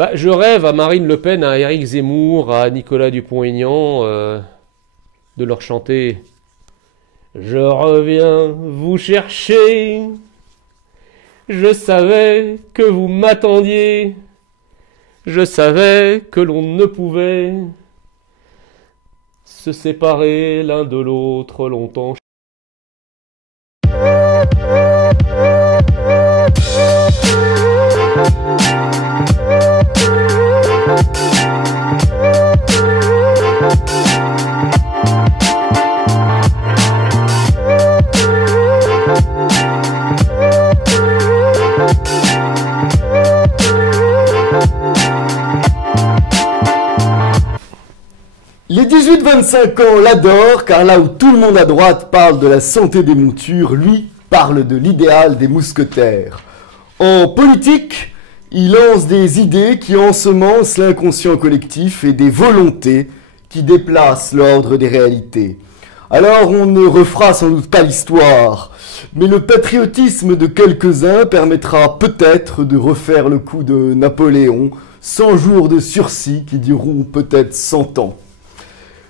Bah, je rêve à Marine Le Pen, à Éric Zemmour, à Nicolas Dupont-Aignan de leur chanter « Je reviens vous chercher, je savais que vous m'attendiez, je savais que l'on ne pouvait se séparer l'un de l'autre longtemps. » Les 18-25 ans l'adorent car là où tout le monde à droite parle de la santé des montures, lui parle de l'idéal des mousquetaires. En politique, il lance des idées qui ensemencent l'inconscient collectif et des volontés qui déplacent l'ordre des réalités. Alors on ne refera sans doute pas l'histoire, mais le patriotisme de quelques-uns permettra peut-être de refaire le coup de Napoléon, 100 jours de sursis qui dureront peut-être 100 ans.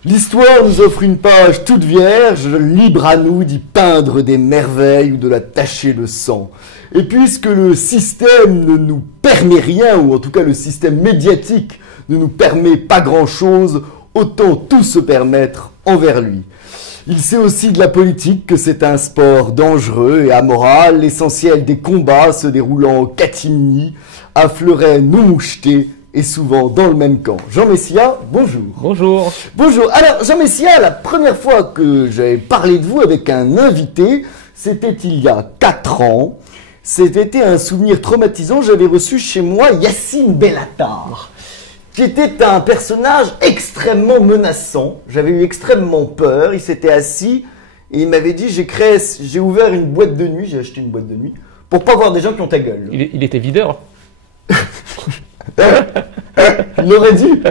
L'histoire nous offre une page toute vierge, libre à nous d'y peindre des merveilles ou de la tacher de sang. Et puisque le système ne nous permet rien, ou en tout cas le système médiatique ne nous permet pas grand-chose, autant tout se permettre envers lui. Il sait aussi de la politique que c'est un sport dangereux et amoral, l'essentiel des combats se déroulant en catimini, à fleurets non mouchetés, et souvent dans le même camp. Jean Messia, bonjour. Bonjour. Bonjour. Alors, Jean Messia, la première fois que j'avais parlé de vous avec un invité, c'était il y a 4 ans. C'était un souvenir traumatisant. J'avais reçu chez moi Yacine Bellatar, qui était un personnage extrêmement menaçant. J'avais eu extrêmement peur. Il s'était assis et il m'avait dit, j'ai ouvert une boîte de nuit, j'ai acheté une boîte de nuit, pour pas voir des gens qui ont ta gueule. Il était videur. Il aurait dû.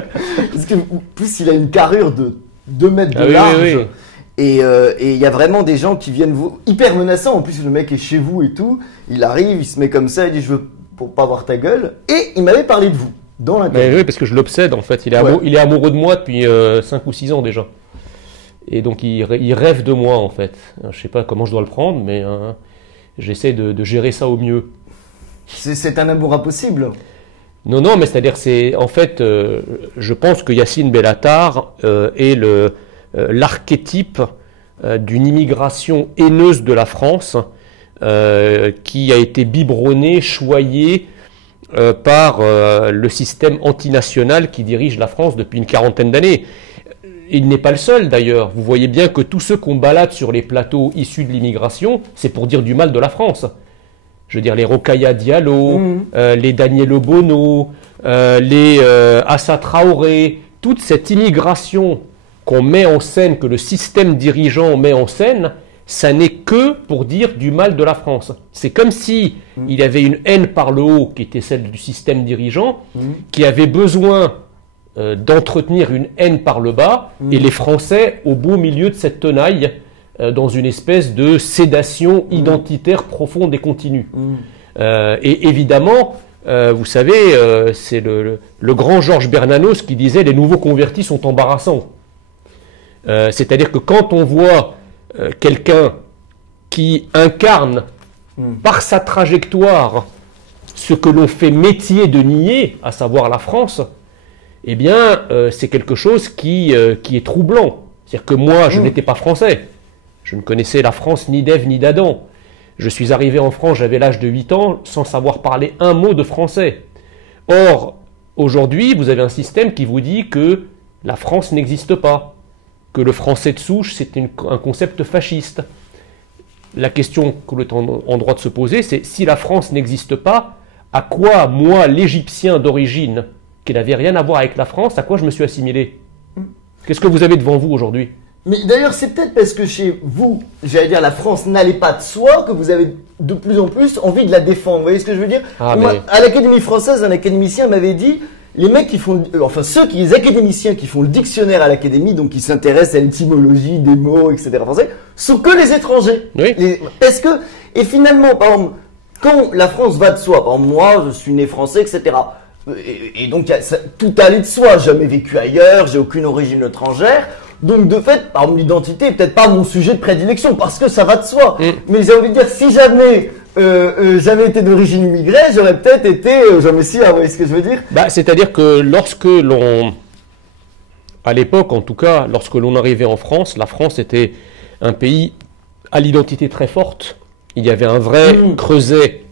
Parce que, en plus, il a une carrure de 2 mètres de large. Oui, oui. Et il y a vraiment des gens qui viennent vous... Hyper menaçants. En plus, le mec est chez vous et tout. Il arrive, il se met comme ça, il dit « Je veux pour pas voir ta gueule ». Et il m'avait parlé de vous, dans l'interview. Oui, parce que je l'obsède, en fait. Il est amoureux de moi depuis 5 ou 6 ans déjà. Et donc, il rêve de moi, en fait. Alors, je sais pas comment je dois le prendre, mais j'essaie de gérer ça au mieux. C'est un amour impossible. Non, mais c'est-à-dire, en fait, je pense que Yacine Bellatar est l'archétype d'une immigration haineuse de la France qui a été biberonnée, choyée par le système antinational qui dirige la France depuis une 40aine d'années. Il n'est pas le seul d'ailleurs. Vous voyez bien que tous ceux qu'on balade sur les plateaux issus de l'immigration, c'est pour dire du mal de la France. Je veux dire, les Rokhaya Diallo, les Daniel Obono, les Assa Traoré, toute cette immigration qu'on met en scène, que le système dirigeant met en scène, ça n'est que pour dire du mal de la France. C'est comme si il y avait une haine par le haut, qui était celle du système dirigeant, qui avait besoin d'entretenir une haine par le bas, et les Français au beau milieu de cette tenaille, dans une espèce de sédation identitaire profonde et continue. Et évidemment, vous savez, c'est le grand Georges Bernanos qui disait « les nouveaux convertis sont embarrassants ». C'est-à-dire que quand on voit quelqu'un qui incarne par sa trajectoire ce que l'on fait métier de nier, à savoir la France, eh bien, c'est quelque chose qui est troublant. C'est-à-dire que moi, je n'étais pas français. Je ne connaissais la France ni d'Ève ni d'Adam. Je suis arrivé en France, j'avais l'âge de 8 ans, sans savoir parler un mot de français. Or, aujourd'hui, vous avez un système qui vous dit que la France n'existe pas, que le français de souche, c'est un concept fasciste. La question que l'on est en droit de se poser, c'est si la France n'existe pas, à quoi, moi, l'Égyptien d'origine, qui n'avait rien à voir avec la France, à quoi je me suis assimilé? Qu'est-ce que vous avez devant vous aujourd'hui? Mais d'ailleurs, c'est peut-être parce que chez vous, j'allais dire, la France n'allait pas de soi, que vous avez de plus en plus envie de la défendre. Vous voyez ce que je veux dire? À l'Académie française, un académicien m'avait dit, les mecs qui font, les académiciens qui font le dictionnaire à l'Académie, donc qui s'intéressent à l'étymologie des mots, etc. français, sont que les étrangers. Oui. Parce que, et finalement, par exemple, quand la France va de soi, par exemple, moi, je suis né français, etc. Et donc, tout allait de soi. Jamais vécu ailleurs, j'ai aucune origine étrangère. Donc, de fait, mon identité est peut-être pas mon sujet de prédilection, parce que ça va de soi. Mais j'ai envie de dire, si jamais j'avais été d'origine immigrée, j'aurais peut-être été Jean Messia, vous voyez ce que je veux dire? C'est-à-dire que à l'époque en tout cas, lorsque l'on arrivait en France, la France était un pays à l'identité très forte. Il y avait un vrai creuset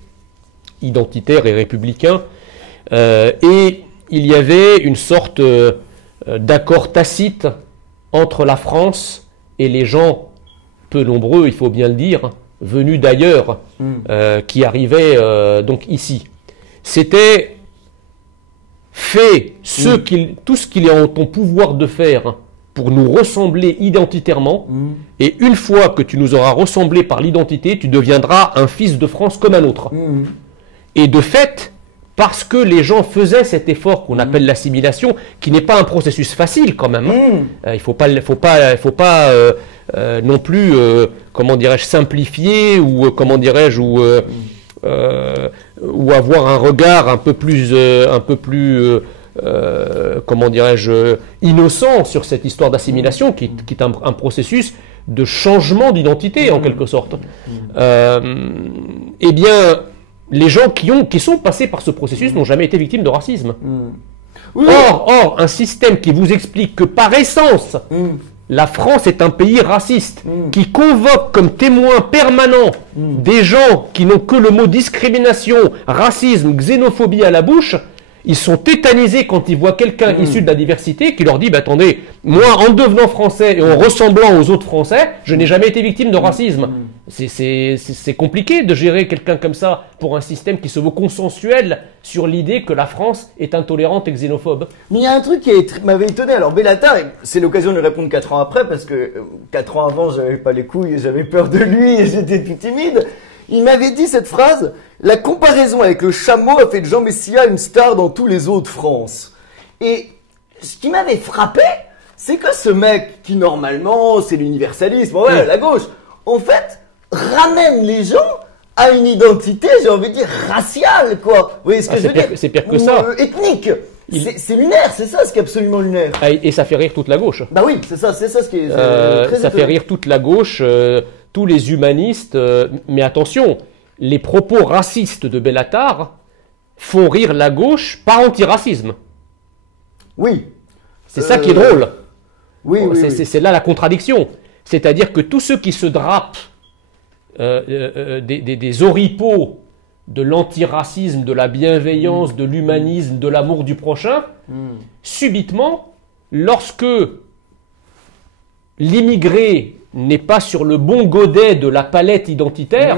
identitaire et républicain. Et il y avait une sorte d'accord tacite entre la France et les gens peu nombreux, il faut bien le dire, venus d'ailleurs, qui arrivaient donc ici. C'était fais tout ce qu'il est en ton pouvoir de faire pour nous ressembler identitairement, et une fois que tu nous auras ressemblé par l'identité, tu deviendras un fils de France comme un autre. Et de fait, parce que les gens faisaient cet effort qu'on appelle l'assimilation, qui n'est pas un processus facile quand même. Il faut pas non plus, comment dirais-je, simplifier ou comment dirais-je, ou avoir un regard un peu plus comment dirais-je, innocent sur cette histoire d'assimilation qui est un processus de changement d'identité en quelque sorte. Eh bien, les gens qui sont passés par ce processus n'ont jamais été victimes de racisme. Or, un système qui vous explique que par essence, la France est un pays raciste, qui convoque comme témoins permanents des gens qui n'ont que le mot discrimination, racisme, xénophobie à la bouche, ils sont tétanisés quand ils voient quelqu'un issu de la diversité qui leur dit bah, « Attendez, moi, en devenant français et en ressemblant aux autres Français, je n'ai jamais été victime de racisme. » C'est compliqué de gérer quelqu'un comme ça pour un système qui se veut consensuel sur l'idée que la France est intolérante et xénophobe. Mais il y a un truc qui m'avait étonné. Alors Bellatar, c'est l'occasion de lui répondre 4 ans après, parce que 4 ans avant, j'avais pas les couilles et j'avais peur de lui et j'étais tout timide. Il m'avait dit cette phrase: la comparaison avec le chameau a fait de Jean Messia une star dans tous les autres France. Et ce qui m'avait frappé, c'est que ce mec, qui normalement, c'est l'universalisme, ouais, la gauche, en fait, ramène les gens à une identité, j'ai envie de dire, raciale, quoi. Vous voyez ce que je veux dire? C'est pire que ça. Ethnique. C'est lunaire, c'est ça ce qui est absolument lunaire. Et ça fait rire toute la gauche. Bah oui, c'est ça ce qui est très ça fait rire toute la gauche, tous les humanistes, mais attention, les propos racistes de Bellatar font rire la gauche par antiracisme. Oui. C'est ça qui est drôle. Oui. C'est là la contradiction. C'est-à-dire que tous ceux qui se drapent des oripeaux de l'antiracisme, de la bienveillance, de l'humanisme, de l'amour du prochain, subitement, lorsque l'immigré n'est pas sur le bon godet de la palette identitaire,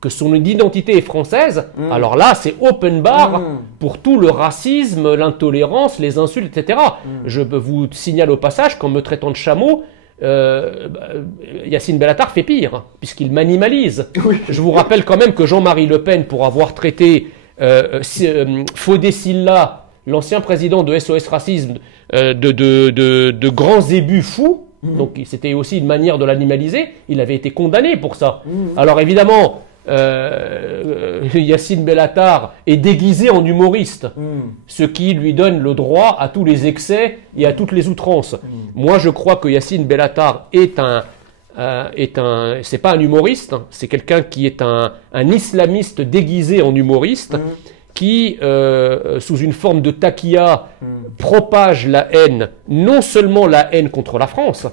que son identité est française, alors là, c'est open bar pour tout le racisme, l'intolérance, les insultes, etc. Je vous signale au passage qu'en me traitant de chameau, Yacine Bellatar fait pire, puisqu'il m'animalise. Oui. Je vous rappelle quand même que Jean-Marie Le Pen, pour avoir traité Fodé Silla, l'ancien président de SOS Racisme, de grands zébus fous, donc c'était aussi une manière de l'animaliser, il avait été condamné pour ça. Alors évidemment, Yacine Bellatar est déguisé en humoriste, ce qui lui donne le droit à tous les excès et à toutes les outrances. Moi, je crois que Yacine Bellatar c'est pas un humoriste, c'est quelqu'un qui est un islamiste déguisé en humoriste, qui, sous une forme de taquilla, propage la haine, non seulement la haine contre la France,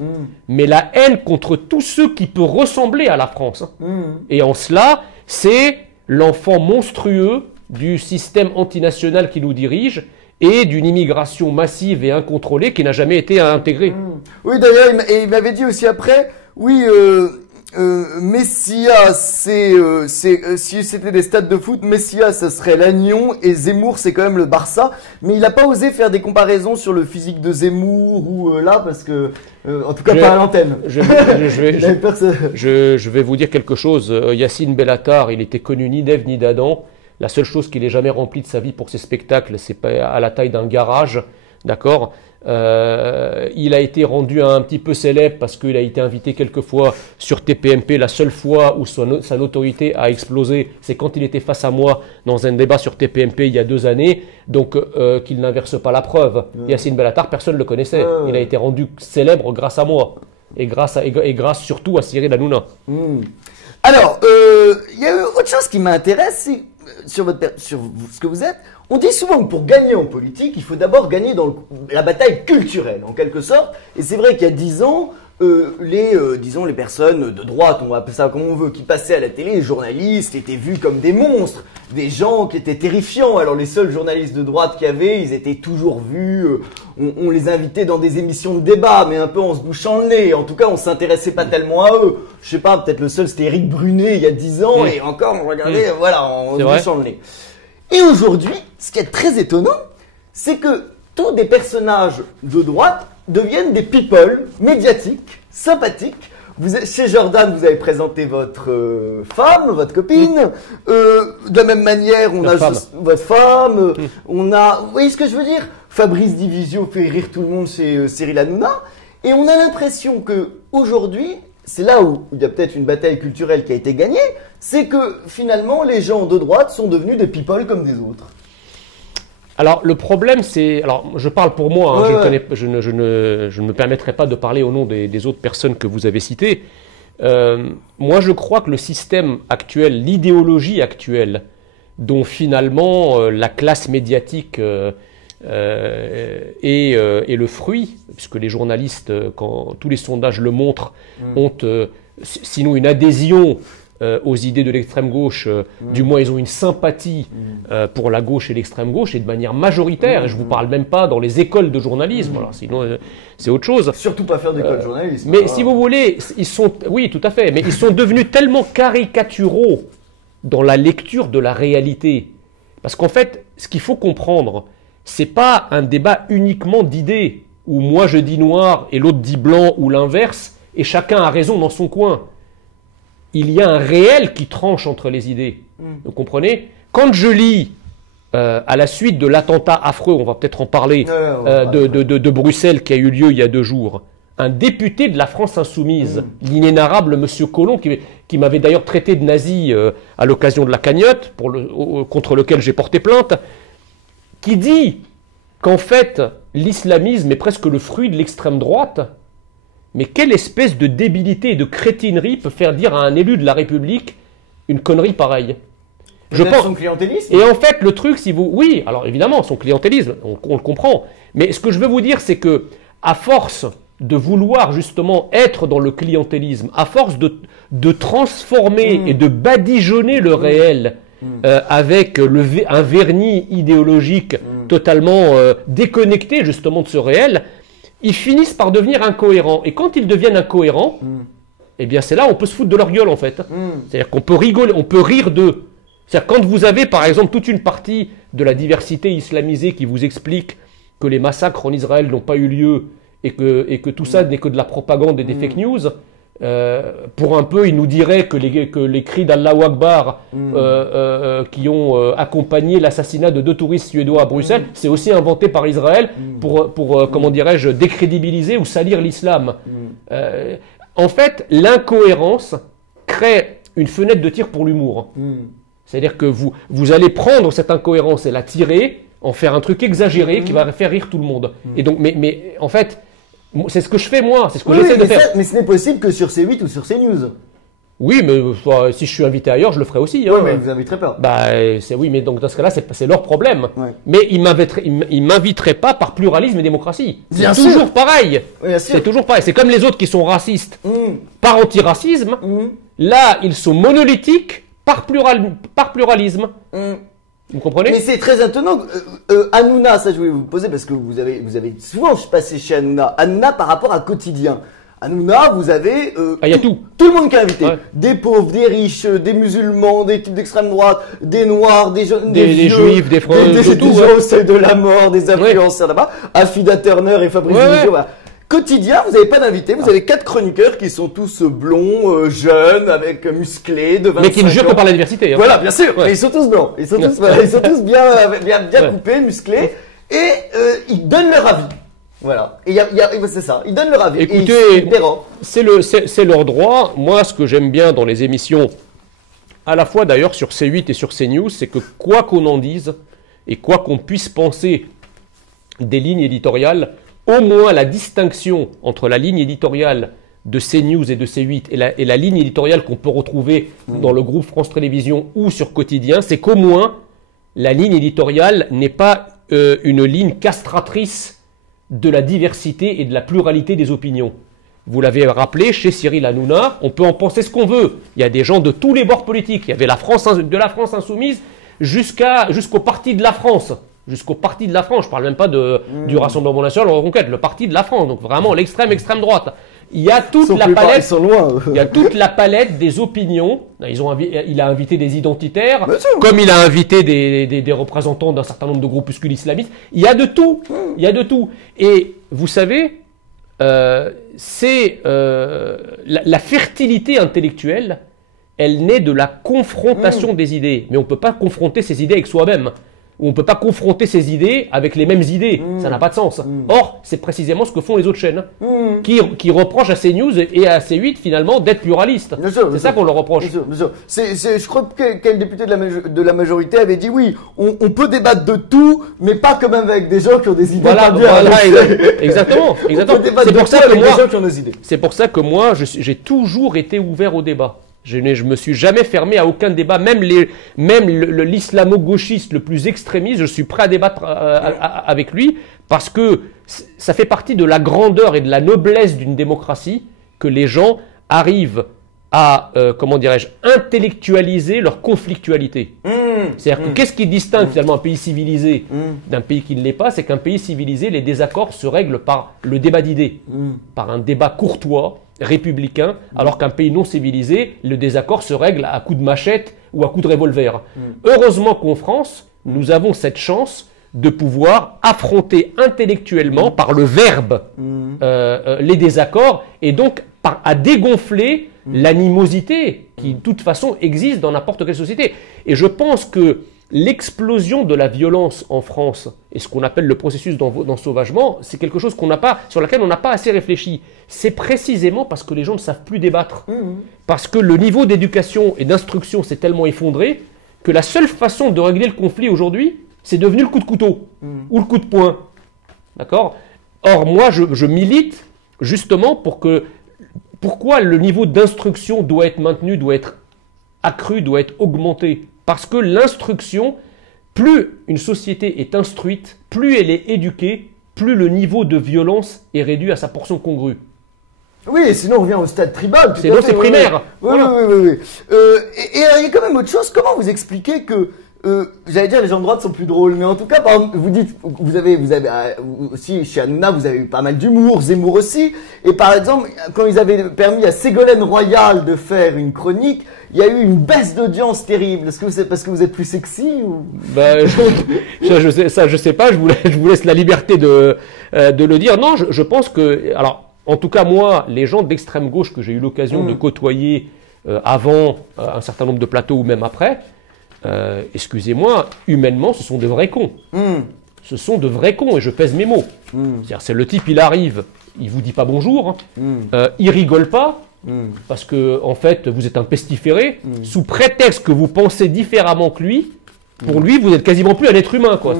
mais la haine contre tous ceux qui peuvent ressembler à la France. Et en cela, c'est l'enfant monstrueux du système antinational qui nous dirige et d'une immigration massive et incontrôlée qui n'a jamais été intégrée. Oui, d'ailleurs, il m'avait dit aussi après, oui, Messia, si c'était des stades de foot, Messia, ça serait l'Agnon et Zemmour, c'est quand même le Barça. Mais il n'a pas osé faire des comparaisons sur le physique de Zemmour ou là, parce que, en tout cas, pas à l'antenne. Je vais vous dire quelque chose. Yacine Bellatar, il était connu ni d'Ève ni d'Adam. La seule chose qu'il ait jamais remplie de sa vie pour ses spectacles, c'est pas à la taille d'un garage, d'accord. Il a été rendu un petit peu célèbre parce qu'il a été invité quelques fois sur TPMP. La seule fois où sa notoriété a explosé, c'est quand il était face à moi dans un débat sur TPMP il y a 2 années. Donc qu'il n'inverse pas la preuve. Yacine Bellatar, personne ne le connaissait. Il a été rendu célèbre grâce à moi. Et grâce surtout à Cyril Hanouna. Alors, il y a autre chose qui m'intéresse, c'est sur ce que vous êtes. On dit souvent que pour gagner en politique, il faut d'abord gagner dans la bataille culturelle, en quelque sorte. Et c'est vrai qu'il y a 10 ans, disons les personnes de droite, on va appeler ça comme on veut, qui passaient à la télé, les journalistes étaient vus comme des monstres, des gens qui étaient terrifiants. Alors les seuls journalistes de droite qu'il y avait, ils étaient toujours vus, on les invitait dans des émissions de débat, mais un peu en se bouchant le nez. En tout cas, on s'intéressait pas tellement à eux. Je sais pas, peut-être le seul c'était Éric Brunet il y a 10 ans, et encore on regardait, voilà, en se bouchant le nez. Et aujourd'hui, ce qui est très étonnant, c'est que tous des personnages de droite deviennent des people médiatiques, sympathiques. Chez Jordan, vous avez présenté votre femme, votre copine. De la même manière, on a votre femme. On a, vous voyez ce que je veux dire? Fabrice Divisio fait rire tout le monde chez Cyril Hanouna. Et on a l'impression que aujourd'hui, c'est là où il y a peut-être une bataille culturelle qui a été gagnée, c'est que finalement les gens de droite sont devenus des people comme des autres. Alors le problème c'est, alors je parle pour moi, hein, je ne me permettrai pas de parler au nom des autres personnes que vous avez citées. Moi je crois que le système actuel, l'idéologie actuelle, dont finalement la classe médiatique et le fruit, puisque les journalistes, quand tous les sondages le montrent, ont sinon une adhésion aux idées de l'extrême gauche, du moins ils ont une sympathie pour la gauche et l'extrême gauche, et de manière majoritaire, et je ne vous parle même pas dans les écoles de journalisme, alors, sinon c'est autre chose. Surtout pas faire d'école de journalisme. Mais si vous voulez, ils sont, oui tout à fait, mais ils sont devenus tellement caricaturaux dans la lecture de la réalité, parce qu'en fait, ce qu'il faut comprendre, c'est pas un débat uniquement d'idées, où moi je dis noir et l'autre dit blanc ou l'inverse, et chacun a raison dans son coin. Il y a un réel qui tranche entre les idées. Vous comprenez? Quand je lis, à la suite de l'attentat affreux, on va peut-être en parler, de Bruxelles qui a eu lieu il y a 2 jours, un député de la France Insoumise, l'inénarrable Monsieur Collomb, qui m'avait d'ailleurs traité de nazi à l'occasion de la cagnotte, contre lequel j'ai porté plainte, qui dit qu'en fait, l'islamisme est presque le fruit de l'extrême droite. Mais quelle espèce de débilité et de crétinerie peut faire dire à un élu de la République une connerie pareille? Je pense son clientélisme. Et en fait, le truc, si vous... Oui, alors évidemment, son clientélisme, on le comprend. Mais ce que je veux vous dire, c'est que à force de vouloir justement être dans le clientélisme, à force de transformer et de badigeonner le réel avec un vernis idéologique totalement déconnecté justement de ce réel, ils finissent par devenir incohérents. Et quand ils deviennent incohérents, eh bien c'est là où on peut se foutre de leur gueule en fait. C'est-à-dire qu'on peut rigoler, on peut rire d'eux. C'est-à-dire quand vous avez par exemple toute une partie de la diversité islamisée qui vous explique que les massacres en Israël n'ont pas eu lieu et que tout ça n'est que de la propagande et des fake news, pour un peu, ils nous diraient que les cris d'Allahu Akbar qui ont accompagné l'assassinat de 2 touristes suédois à Bruxelles, c'est aussi inventé par Israël pour comment dirais-je, décrédibiliser ou salir l'islam. En fait, l'incohérence crée une fenêtre de tir pour l'humour. C'est-à-dire que vous allez prendre cette incohérence et la tirer, en faire un truc exagéré qui va faire rire tout le monde. Et donc, mais en fait, c'est ce que je fais moi, c'est ce que j'essaie de faire. Mais ce n'est possible que sur C8 ou sur CNews. Oui, mais si je suis invité ailleurs, je le ferai aussi. Oui, mais vous n'inviterez pas. Oui, mais donc dans ce cas-là, c'est leur problème. Mais ils m'inviteraient pas par pluralisme et démocratie. C'est toujours pareil. C'est toujours pareil. C'est comme les autres qui sont racistes par antiracisme. Là, ils sont monolithiques par pluralisme. Vous comprenez? Mais c'est très étonnant. Hanouna, ça je voulais vous poser parce que vous avez souvent passé chez Hanouna. Hanouna par rapport à Quotidien. Hanouna, vous avez y a tout le monde qui est invité. Des pauvres, des riches, des musulmans, des types d'extrême droite, des noirs, des jeunes, des juifs, des français, des gens au seuil de la mort, des influenceurs là-bas. Affida Turner et Fabrice Divisio, voilà. Quotidien, vous n'avez pas d'invité, vous avez 4 chroniqueurs qui sont tous blonds, jeunes, avec musclés, de 25 ans. Mais qui ne jurent que par la diversité. Hein. Voilà, bien sûr. Mais ils sont tous blancs. Ils sont tous, ils sont tous bien coupés, musclés. Et ils donnent leur avis. Voilà. Et c'est ça. Ils donnent leur avis. Écoutez, c'est leur droit. Moi, ce que j'aime bien dans les émissions, à la fois d'ailleurs sur C8 et sur CNews, c'est que quoi qu'on en dise, et quoi qu'on puisse penser des lignes éditoriales, au moins la distinction entre la ligne éditoriale de CNews et de C8 et la ligne éditoriale qu'on peut retrouver dans le groupe France Télévisions ou sur Quotidien, c'est qu'au moins la ligne éditoriale n'est pas une ligne castratrice de la diversité et de la pluralité des opinions. Vous l'avez rappelé, chez Cyril Hanouna, on peut en penser ce qu'on veut. Il y a des gens de tous les bords politiques. Il y avait de la France insoumise jusqu'au Parti de la France. Jusqu'au Parti de la France. Je ne parle même pas du Rassemblement National ou Reconquête, le Parti de la France. Donc vraiment l'extrême droite. Il y a toute la palette. Il y a toute la palette des opinions. Il a invité des identitaires, comme il a invité des représentants d'un certain nombre de groupuscules islamistes. Il y a de tout. Il y a de tout. Et vous savez, c'est la fertilité intellectuelle. Elle naît de la confrontation des idées. Mais on ne peut pas confronter ces idées avec soi-même. On ne peut pas confronter ces idées avec les mêmes idées. Ça n'a pas de sens. Or, c'est précisément ce que font les autres chaînes, qui reprochent à CNews et à C8 finalement d'être pluralistes. C'est ça qu'on leur reproche. Bien sûr. Je crois que quel député de la majorité avait dit oui, on peut débattre de tout, mais pas quand même avec des gens qui ont des idées pas bien. Exactement. C'est pour ça que moi, j'ai toujours été ouvert au débat. Je me suis jamais fermé à aucun débat, même l'islamo-gauchiste le plus extrémiste, je suis prêt à débattre avec lui, parce que ça fait partie de la grandeur et de la noblesse d'une démocratie que les gens arrivent à, intellectualiser leur conflictualité. C'est-à-dire que qu'est-ce qui distingue finalement un pays civilisé d'un pays qui ne l'est pas? C'est qu'un pays civilisé, les désaccords se règlent par le débat d'idées, par un débat courtois, républicain, alors qu'un pays non civilisé, le désaccord se règle à coups de machette ou à coups de revolver. Heureusement qu'en France, nous avons cette chance de pouvoir affronter intellectuellement, par le verbe, les désaccords, et donc à dégonfler l'animosité qui, de toute façon, existe dans n'importe quelle société. Et je pense que l'explosion de la violence en France et ce qu'on appelle le processus d'ensauvagement, c'est quelque chose sur laquelle on n'a pas assez réfléchi. C'est précisément parce que les gens ne savent plus débattre. Parce que le niveau d'éducation et d'instruction s'est tellement effondré que la seule façon de régler le conflit aujourd'hui, c'est devenu le coup de couteau ou le coup de poing. D'accord ? Or, moi, je milite justement pourquoi le niveau d'instruction doit être maintenu, doit être accru, doit être augmenté. Parce que l'instruction, plus une société est instruite, plus elle est éduquée, plus le niveau de violence est réduit à sa portion congrue. Oui, sinon on revient au stade tribal. Sinon c'est primaire. Oui. Et il y a quand même autre chose. Comment vous expliquez que, j'allais dire les gens de droite sont plus drôles, mais en tout cas, par exemple, vous dites, vous avez aussi chez Hanouna, vous avez eu pas mal d'humour, Zemmour aussi. Et par exemple, quand ils avaient permis à Ségolène Royal de faire une chronique, il y a eu une baisse d'audience terrible. Est-ce que c'est parce que vous êtes plus sexy ou... je sais pas. Je vous laisse la liberté de le dire. Non, je pense que, alors, en tout cas moi, les gens d'extrême gauche que j'ai eu l'occasion de côtoyer avant un certain nombre de plateaux ou même après, excusez-moi, humainement, ce sont de vrais cons. Ce sont de vrais cons et je pèse mes mots. C'est le type, il arrive, il vous dit pas bonjour, il rigole pas. Parce que en fait vous êtes un pestiféré sous prétexte que vous pensez différemment que lui. Pour lui vous êtes quasiment plus un être humain quoi.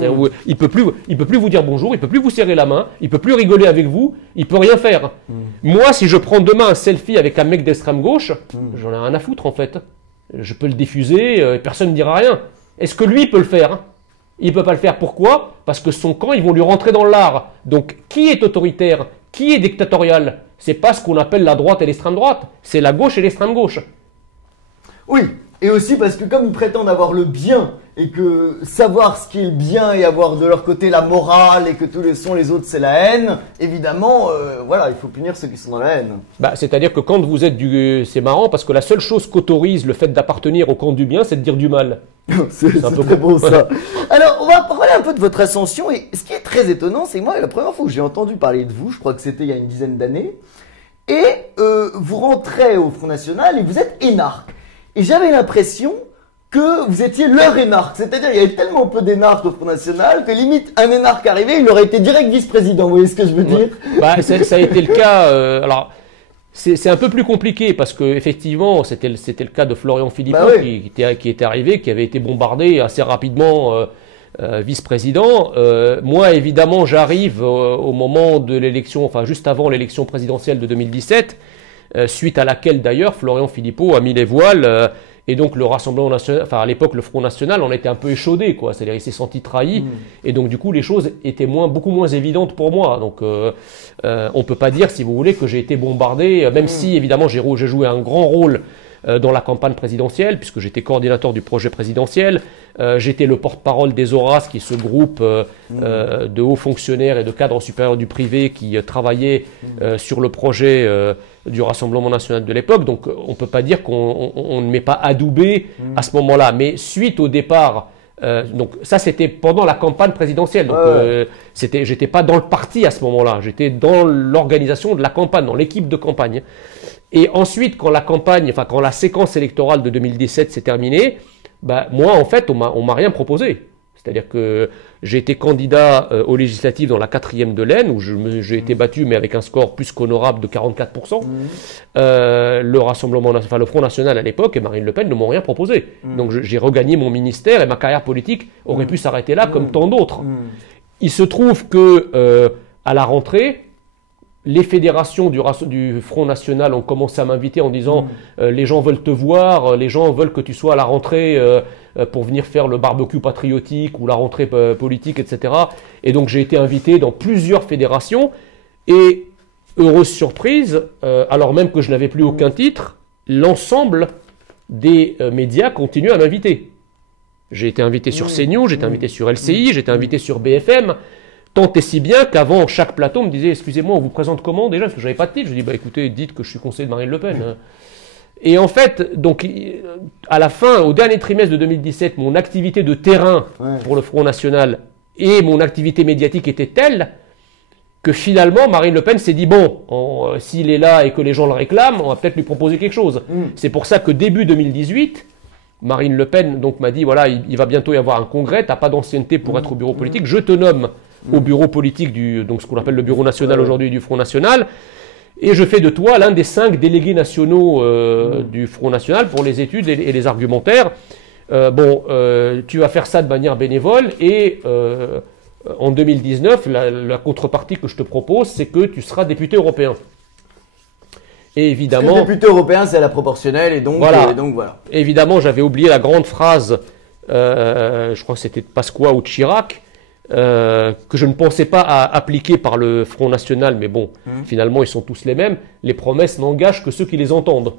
Il peut plus vous dire bonjour, il peut plus vous serrer la main, il peut plus rigoler avec vous, il peut rien faire. Moi si je prends demain un selfie avec un mec d'extrême gauche, j'en ai rien à foutre en fait. Je peux le diffuser, personne ne dira rien. Est-ce que lui peut le faire? Il peut pas le faire. Pourquoi? Parce que son camp ils vont lui rentrer dans l'art. Donc qui est autoritaire? Qui est dictatorial? C'est pas ce qu'on appelle la droite et l'extrême droite, c'est la gauche et l'extrême gauche. Oui, et aussi parce que comme ils prétendent avoir le bien, et que savoir ce qui est le bien et avoir de leur côté la morale, et que tous les autres c'est la haine, évidemment, voilà, il faut punir ceux qui sont dans la haine. C'est-à-dire que quand vous êtes c'est marrant, parce que la seule chose qu'autorise le fait d'appartenir au camp du bien, c'est de dire du mal. c'est un peu très beau ça. Alors, on va parler un peu de votre ascension, et ce qui est très étonnant, c'est que moi, la première fois que j'ai entendu parler de vous, je crois que c'était il y a une dizaine d'années, et vous rentrez au Front National et vous êtes énarque. Et j'avais l'impression que vous étiez leur énarque. C'est-à-dire, il y avait tellement peu d'énarques au Front National que limite, un énarque arrivé, il aurait été direct vice-président. Vous voyez ce que je veux dire? Bah, ça a été le cas. Alors, c'est un peu plus compliqué parce que effectivement, c'était le cas de Florian Philippot Bah oui. qui était arrivé, qui avait été bombardé assez rapidement vice-président. Moi, évidemment, j'arrive au moment de l'élection, enfin juste avant l'élection présidentielle de 2017, suite à laquelle d'ailleurs Florian Philippot a mis les voiles. Et donc le Rassemblement national, enfin à l'époque le Front national en était un peu échaudé, quoi. C'est-à-dire il s'est senti trahi, et donc du coup les choses étaient beaucoup moins évidentes pour moi. Donc on peut pas dire, si vous voulez, que j'ai été bombardé, même si évidemment j'ai joué un grand rôle dans la campagne présidentielle, puisque j'étais coordinateur du projet présidentiel. J'étais le porte-parole des Horaces, qui est ce groupe de hauts fonctionnaires et de cadres supérieurs du privé qui travaillaient sur le projet du Rassemblement national de l'époque. Donc on ne peut pas dire qu'on ne m'est pas adoubé à ce moment-là. Mais suite au départ, donc ça c'était pendant la campagne présidentielle. Donc j'étais pas dans le parti à ce moment-là. J'étais dans l'organisation de la campagne, dans l'équipe de campagne. Et ensuite, quand la séquence électorale de 2017 s'est terminée, bah, moi, en fait, on m'a rien proposé. C'est-à-dire que j'ai été candidat aux législatives dans la 4e de l'Aisne, où j'ai été battu, mais avec un score plus qu'honorable de 44%. Le Front National à l'époque et Marine Le Pen ne m'ont rien proposé. Donc j'ai regagné mon ministère et ma carrière politique aurait pu s'arrêter là, comme tant d'autres. Il se trouve que à la rentrée, les fédérations du Front National ont commencé à m'inviter en disant les gens veulent te voir, les gens veulent que tu sois à la rentrée pour venir faire le barbecue patriotique ou la rentrée politique, etc. Et donc j'ai été invité dans plusieurs fédérations et, heureuse surprise, alors même que je n'avais plus aucun titre, l'ensemble des médias continuent à m'inviter. J'ai été invité sur CNews, j'ai été invité sur LCI, j'ai été invité sur BFM. Tant et si bien qu'avant, chaque plateau me disait « Excusez-moi, on vous présente comment déjà ?» Parce que je n'avais pas de titre. Je dis « Bah écoutez, dites que je suis conseiller de Marine Le Pen. » Et en fait, donc, à la fin, au dernier trimestre de 2017, mon activité de terrain pour le Front National et mon activité médiatique étaient telles que finalement, Marine Le Pen s'est dit « Bon, s'il est là et que les gens le réclament, on va peut-être lui proposer quelque chose. » C'est pour ça que début 2018, Marine Le Pen donc m'a dit « Voilà, il va bientôt y avoir un congrès, tu n'as pas d'ancienneté pour être au bureau politique, je te nomme au bureau politique donc ce qu'on appelle le bureau national aujourd'hui du Front National, et je fais de toi l'un des 5 délégués nationaux du Front National pour les études et les argumentaires. Tu vas faire ça de manière bénévole, et en 2019, la contrepartie que je te propose, c'est que tu seras député européen. Et évidemment, le député européen, c'est à la proportionnelle, et donc voilà. Évidemment, j'avais oublié la grande phrase, je crois que c'était de Pasqua ou de Chirac, que je ne pensais pas appliquer par le Front National, mais bon, finalement ils sont tous les mêmes. Les promesses n'engagent que ceux qui les entendent.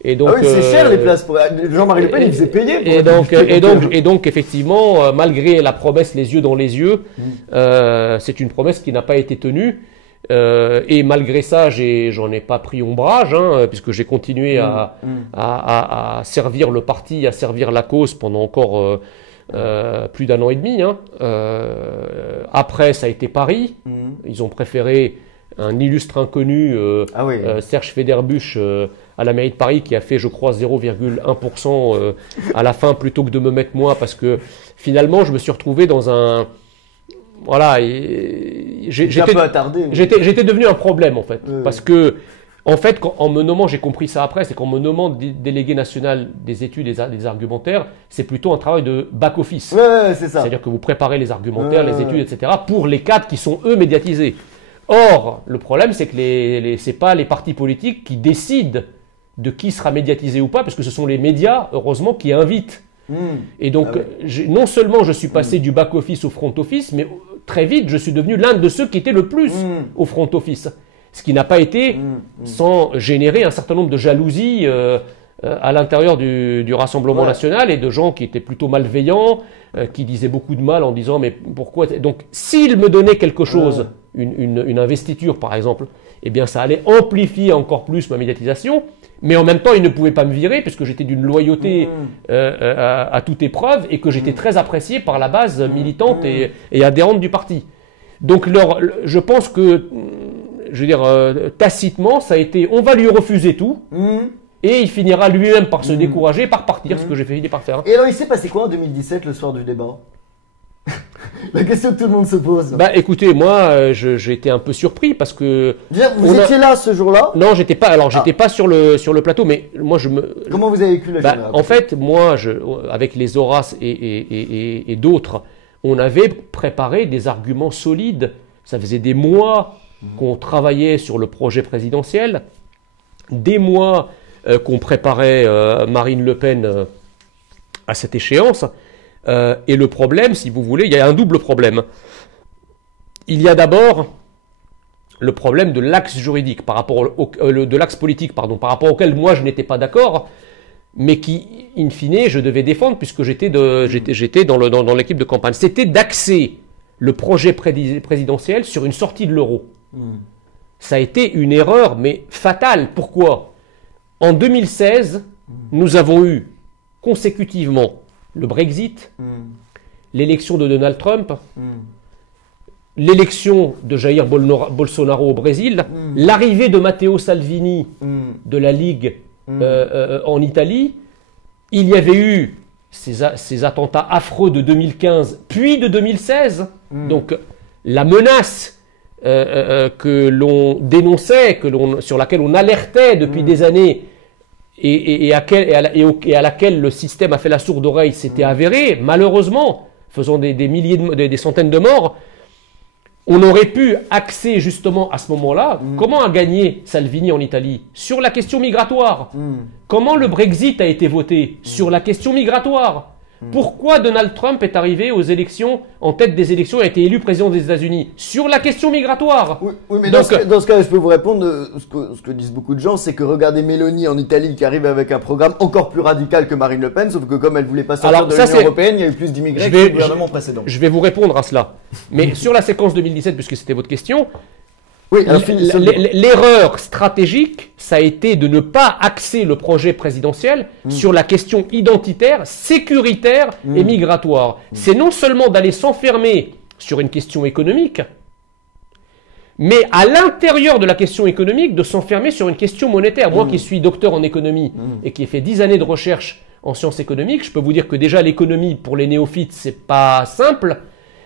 Et donc, c'est cher les places. Jean-Marie Le Pen, il faisait payer. Et donc effectivement, malgré la promesse les yeux dans les yeux, c'est une promesse qui n'a pas été tenue. Et malgré ça, j'en ai pas pris ombrage, puisque j'ai continué à servir le parti, à servir la cause pendant encore plus d'1 an et demi. Après, ça a été Paris. Ils ont préféré un illustre inconnu, Serge Federbusch, à la mairie de Paris, qui a fait, je crois, 0,1% à la fin, plutôt que de me mettre moi, parce que finalement, je me suis retrouvé dans un... Voilà, j'étais devenu un problème, en fait, parce que, en fait, en me nommant, j'ai compris ça après, c'est qu'en me nommant délégué national des études et des argumentaires, c'est plutôt un travail de back-office. C'est ça. C'est-à-dire que vous préparez les argumentaires, les études, etc., pour les cadres qui sont, eux, médiatisés. Or, le problème, c'est que c'est pas les partis politiques qui décident de qui sera médiatisé ou pas, parce que ce sont les médias, heureusement, qui invitent. Et donc, non seulement je suis passé du back-office au front-office, mais très vite, je suis devenu l'un de ceux qui étaient le plus au front-office. Ce qui n'a pas été sans générer un certain nombre de jalousies à l'intérieur du Rassemblement national, et de gens qui étaient plutôt malveillants, qui disaient beaucoup de mal en disant « mais pourquoi ?» Donc, s'ils me donnaient quelque chose, une investiture par exemple, eh bien ça allait amplifier encore plus ma médiatisation, mais en même temps, ils ne pouvaient pas me virer, puisque j'étais d'une loyauté à toute épreuve, et que j'étais très apprécié par la base militante et adhérente du parti. Donc je pense que, je veux dire, tacitement, ça a été, on va lui refuser tout, et il finira lui-même par se décourager, par partir, ce que j'ai fini par faire. Et alors, il s'est passé quoi en 2017, le soir du débat? La question que tout le monde se pose. Bah écoutez, moi j'ai été un peu surpris parce que... Vous étiez là ce jour-là? Non, j'étais pas. Alors j'étais pas sur le plateau, mais moi je me... Comment vous avez vécu la journée? En fait, moi, avec les Horaces et d'autres, on avait préparé des arguments solides. Ça faisait des mois qu'on travaillait sur le projet présidentiel, des mois qu'on préparait Marine Le Pen à cette échéance. Et le problème, si vous voulez, il y a un double problème. Il y a d'abord le problème de l'axe juridique, de l'axe politique, pardon, par rapport auquel moi je n'étais pas d'accord, mais qui, in fine, je devais défendre puisque j'étais dans l'équipe de campagne. C'était d'axer le projet présidentiel sur une sortie de l'euro. Ça a été une erreur, mais fatale. Pourquoi? En 2016, nous avons eu consécutivement le Brexit, l'élection de Donald Trump, l'élection de Jair Bolsonaro au Brésil, l'arrivée de Matteo Salvini de la Ligue en Italie. Il y avait eu ces attentats affreux de 2015, puis de 2016. Donc la menace que l'on dénonçait, sur laquelle on alertait depuis des années, et à laquelle le système a fait la sourde oreille, s'était avérée, malheureusement, faisant des centaines de morts. On aurait pu axer justement à ce moment-là, comment a gagné Salvini en Italie? Sur la question migratoire. Comment le Brexit a été voté? Sur la question migratoire. Pourquoi Donald Trump est arrivé aux élections, en tête des élections, et a été élu président des États-Unis? Sur la question migratoire. Oui, mais dans ce cas, je peux vous répondre, ce que disent beaucoup de gens, c'est que regardez Mélanie en Italie qui arrive avec un programme encore plus radical que Marine Le Pen, sauf que comme elle voulait pas sortir de l'Union européenne, il y a eu plus d'immigrés que le gouvernement précédent. Je vais vous répondre à cela. Mais sur la séquence 2017, puisque c'était votre question, oui, l'erreur stratégique, ça a été de ne pas axer le projet présidentiel sur la question identitaire, sécuritaire et migratoire. C'est non seulement d'aller s'enfermer sur une question économique, mais à l'intérieur de la question économique, de s'enfermer sur une question monétaire. Moi qui suis docteur en économie et qui ai fait 10 années de recherche en sciences économiques, je peux vous dire que déjà l'économie, pour les néophytes, c'est pas simple.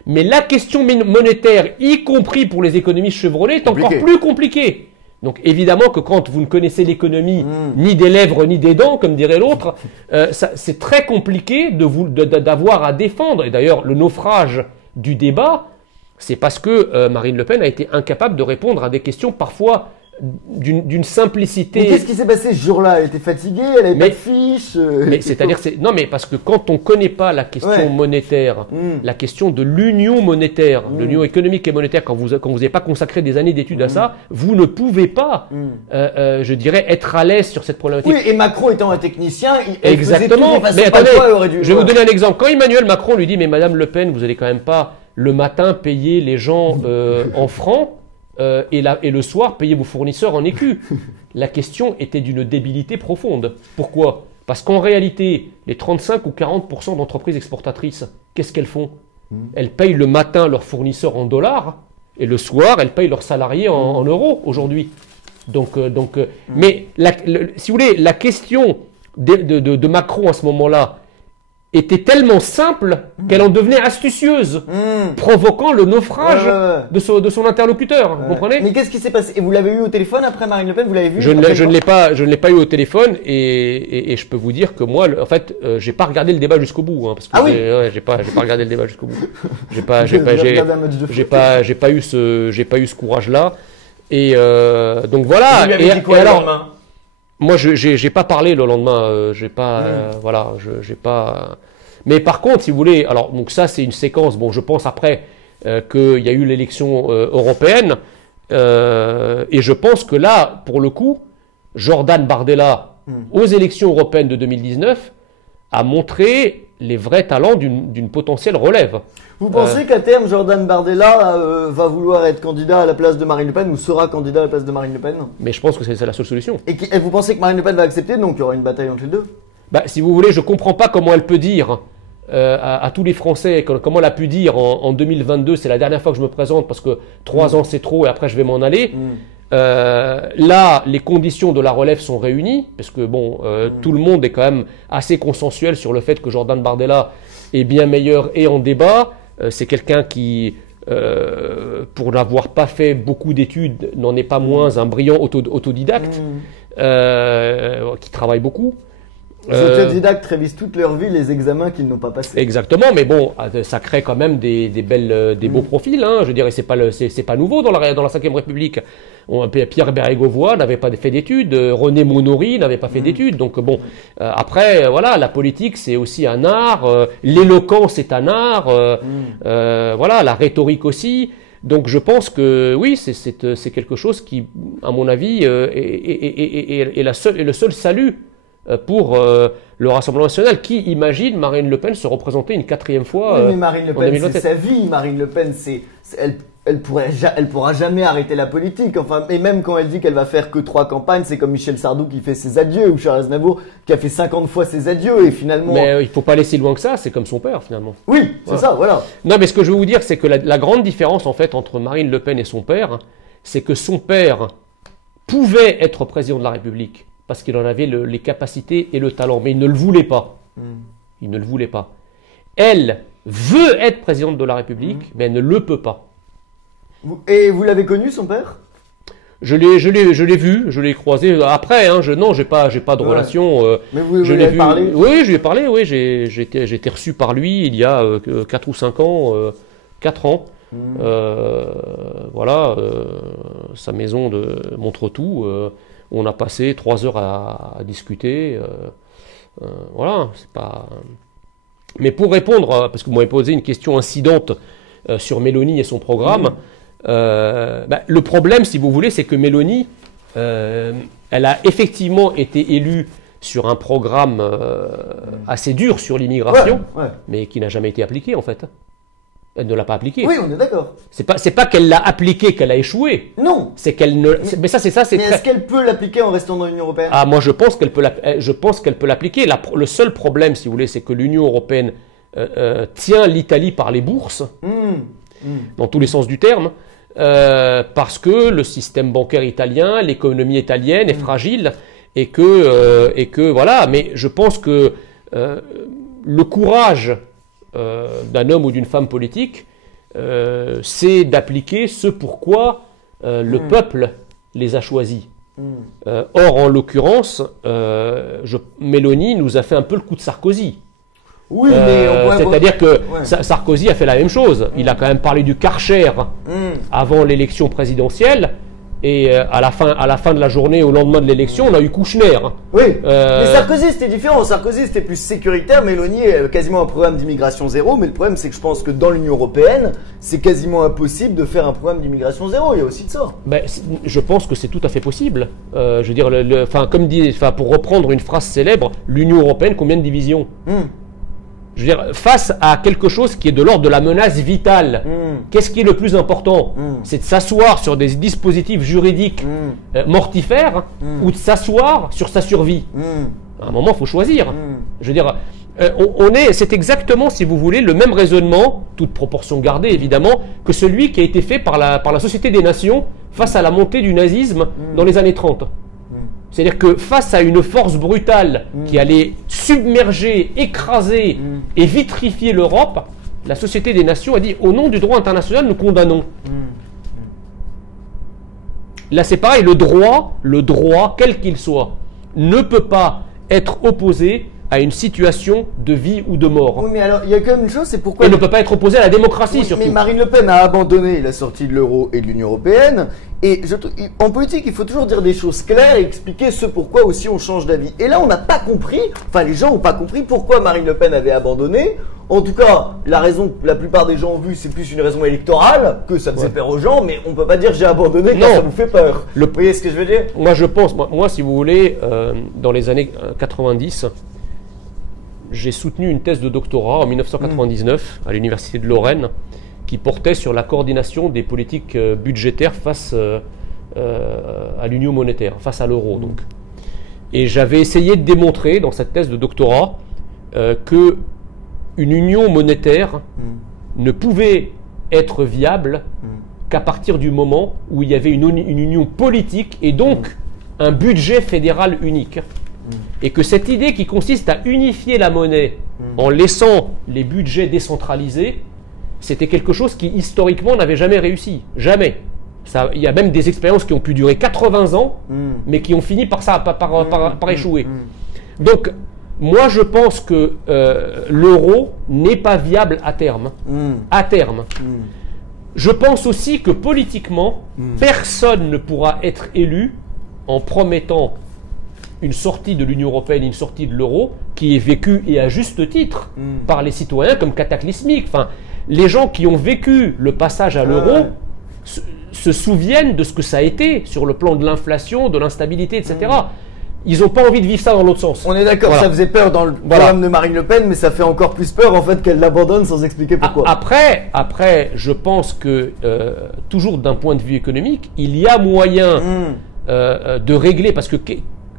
Mais la question monétaire, y compris pour les économistes chevronnés, est encore plus compliquée. Donc évidemment que quand vous ne connaissez l'économie ni des lèvres ni des dents, comme dirait l'autre, c'est très compliqué d'avoir à défendre. Et d'ailleurs, le naufrage du débat, c'est parce que Marine Le Pen a été incapable de répondre à des questions parfois d'une simplicité. Mais qu'est-ce qui s'est passé ce jour-là? Elle était fatiguée, elle avait pas de fiche. Mais c'est-à-dire, non, mais parce que quand on connaît pas la question monétaire, la question de l'union monétaire, de l'union économique et monétaire, quand vous n'avez pas consacré des années d'études à ça, vous ne pouvez pas, je dirais, être à l'aise sur cette problématique. Oui, et Macron étant un technicien, exactement. Mais attendez, je vais vous donner un exemple. Quand Emmanuel Macron lui dit, mais Madame Le Pen, vous allez quand même pas le matin payer les gens en francs. Et le soir, payez vos fournisseurs en écus. La question était d'une débilité profonde. Pourquoi? Parce qu'en réalité, les 35 ou 40% d'entreprises exportatrices, qu'est-ce qu'elles font? Elles payent le matin leurs fournisseurs en dollars et le soir, elles payent leurs salariés en euros aujourd'hui. Mais si vous voulez, la question de Macron à ce moment-là était tellement simple qu'elle en devenait astucieuse, provoquant le naufrage de son interlocuteur. Vous comprenez? Mais qu'est-ce qui s'est passé? Et vous l'avez eu au téléphone après Marine Le Pen? Vous l'avez vu? Je ne l'ai pas eu au téléphone et je peux vous dire que moi, en fait, j'ai pas regardé le débat jusqu'au bout, parce que j'ai pas regardé le débat jusqu'au bout. J'ai pas eu ce courage-là. Et donc voilà. Et alors, moi, j'ai pas parlé le lendemain. Mais par contre, si vous voulez, alors donc ça c'est une séquence. Bon, je pense après qu'il y a eu l'élection européenne et je pense que là, pour le coup, Jordan Bardella aux élections européennes de 2019 a montré les vrais talents d'une potentielle relève. Vous pensez qu'à terme, Jordan Bardella va vouloir être candidat à la place de Marine Le Pen ou sera candidat à la place de Marine Le Pen? Mais je pense que c'est la seule solution. Et vous pensez que Marine Le Pen va accepter, donc il y aura une bataille entre les deux? Si vous voulez, je ne comprends pas comment elle peut dire à tous les Français, comment elle a pu dire en 2022, c'est la dernière fois que je me présente parce que 3 ans c'est trop et après je vais m'en aller. Là, les conditions de la relève sont réunies, parce que bon, tout le monde est quand même assez consensuel sur le fait que Jordan Bardella est bien meilleur et en débat. C'est quelqu'un qui, pour n'avoir pas fait beaucoup d'études, n'en est pas moins un brillant autodidacte, qui travaille beaucoup. Les autodidactes révisent toute leur vie les examens qu'ils n'ont pas passés. Exactement, mais bon, ça crée quand même des beaux profils. Hein. Je dirais, c'est pas nouveau dans la Ve République. Pierre Bérégovoy n'avait pas fait d'études, René Monory n'avait pas fait d'études. Donc bon, après, voilà, la politique c'est aussi un art, l'éloquence est un art, voilà, la rhétorique aussi. Donc je pense que oui, c'est quelque chose qui, à mon avis, est le seul salut pour le Rassemblement national, qui imagine Marine Le Pen se représenter une 4e fois. Oui, mais Marine Le Pen, c'est sa vie. Marine Le Pen, elle pourra jamais arrêter la politique. Enfin, et même quand elle dit qu'elle va faire que 3 campagnes, c'est comme Michel Sardou qui fait ses adieux, ou Charles Aznavour qui a fait 50 fois ses adieux, et finalement. Mais il faut pas aller si loin que ça. C'est comme son père, finalement. Oui, c'est ça, voilà. Non, mais ce que je veux vous dire, c'est que la grande différence en fait entre Marine Le Pen et son père, c'est que son père pouvait être président de la République parce qu'il en avait les capacités et le talent, mais il ne le voulait pas. Il ne le voulait pas. Elle veut être présidente de la République, mais elle ne le peut pas. Et vous l'avez connu, son père? Je l'ai vu, je l'ai croisé après. Hein, non, j'ai pas de relation. Mais vous lui avez parlé? Oui, je lui ai parlé. Oui, j'ai été reçu par lui il y a 4 ou 5 ans, 4 ans. Voilà, sa maison de Montretout. On a passé 3 heures à discuter. Voilà, c'est pas. Mais pour répondre, parce que vous m'avez posé une question incidente sur Mélanie et son programme, le problème, si vous voulez, c'est que Mélanie, elle a effectivement été élue sur un programme assez dur sur l'immigration, mais qui n'a jamais été appliqué en fait. Elle ne l'a pas appliqué. Oui, on est d'accord. C'est pas qu'elle l'a appliqué, qu'elle a échoué. Non. C'est qu'elle ne. Mais ça, c'est ça. Mais est-ce qu'elle peut l'appliquer en restant dans l'Union européenne? Ah, moi, je pense qu'elle peut l'appliquer. Le seul problème, si vous voulez, c'est que l'Union européenne tient l'Italie par les bourses, dans tous les sens du terme, parce que le système bancaire italien, l'économie italienne est fragile, et que voilà. Mais je pense que le courage d'un homme ou d'une femme politique, c'est d'appliquer ce pourquoi le peuple les a choisis. Or, en l'occurrence, Mélanie nous a fait un peu le coup de Sarkozy. Oui, mais c'est-à-dire que Sarkozy a fait la même chose. Il a quand même parlé du Karcher avant l'élection présidentielle. Et à la fin de la journée, au lendemain de l'élection, on a eu Kouchner. Oui, mais Sarkozy c'était différent. Sarkozy c'était plus sécuritaire. Mélanie est quasiment un programme d'immigration zéro. Mais le problème c'est que je pense que dans l'Union européenne, c'est quasiment impossible de faire un programme d'immigration zéro. Il y a aussi de ça. Je pense que c'est tout à fait possible. Je veux dire, pour reprendre une phrase célèbre, l'Union européenne, combien de divisions? Je veux dire, face à quelque chose qui est de l'ordre de la menace vitale, qu'est-ce qui est le plus important? C'est de s'asseoir sur des dispositifs juridiques mortifères ou de s'asseoir sur sa survie. À un moment, il faut choisir. Je veux dire, c'est exactement, si vous voulez, le même raisonnement, toute proportion gardée évidemment, que celui qui a été fait par la Société des Nations face à la montée du nazisme dans les années 30. C'est-à-dire que face à une force brutale qui allait submerger, écraser et vitrifier l'Europe, la Société des Nations a dit, au nom du droit international, nous condamnons. Là, c'est pareil, le droit, quel qu'il soit, ne peut pas être opposé à une situation de vie ou de mort. Oui, mais alors, il y a quand même une chose, c'est pourquoi... Et ne peut pas être opposé à la démocratie, surtout. Mais Marine Le Pen a abandonné la sortie de l'euro et de l'Union européenne, et en politique, il faut toujours dire des choses claires et expliquer ce pourquoi aussi on change d'avis. Et là, on n'a pas compris, enfin les gens n'ont pas compris pourquoi Marine Le Pen avait abandonné. En tout cas, la raison que la plupart des gens ont vue, c'est plus une raison électorale, que ça faisait peur aux gens, mais on ne peut pas dire j'ai abandonné quand ça vous fait peur. Vous voyez ce que je veux dire? Moi, je pense, moi, si vous voulez, dans les années 90, j'ai soutenu une thèse de doctorat en 1999 à l'Université de Lorraine qui portait sur la coordination des politiques budgétaires face à l'union monétaire, face à l'euro donc. Et j'avais essayé de démontrer dans cette thèse de doctorat que une union monétaire ne pouvait être viable qu'à partir du moment où il y avait une union politique et donc un budget fédéral unique. Et que cette idée qui consiste à unifier la monnaie en laissant les budgets décentralisés, c'était quelque chose qui historiquement n'avait jamais réussi. Jamais. Il y a même des expériences qui ont pu durer 80 ans, mais qui ont fini par échouer. Donc, moi je pense que l'euro n'est pas viable à terme. À terme. Je pense aussi que politiquement, personne ne pourra être élu en promettant une sortie de l'Union européenne, une sortie de l'euro, qui est vécue, et à juste titre, par les citoyens comme cataclysmique. Enfin, les gens qui ont vécu le passage à l'euro se souviennent de ce que ça a été sur le plan de l'inflation, de l'instabilité, etc. Ils n'ont pas envie de vivre ça dans l'autre sens. On est d'accord, ça faisait peur dans le programme de Marine Le Pen, mais ça fait encore plus peur en fait qu'elle l'abandonne sans expliquer pourquoi. Après, je pense que, toujours d'un point de vue économique, il y a moyen de régler, parce que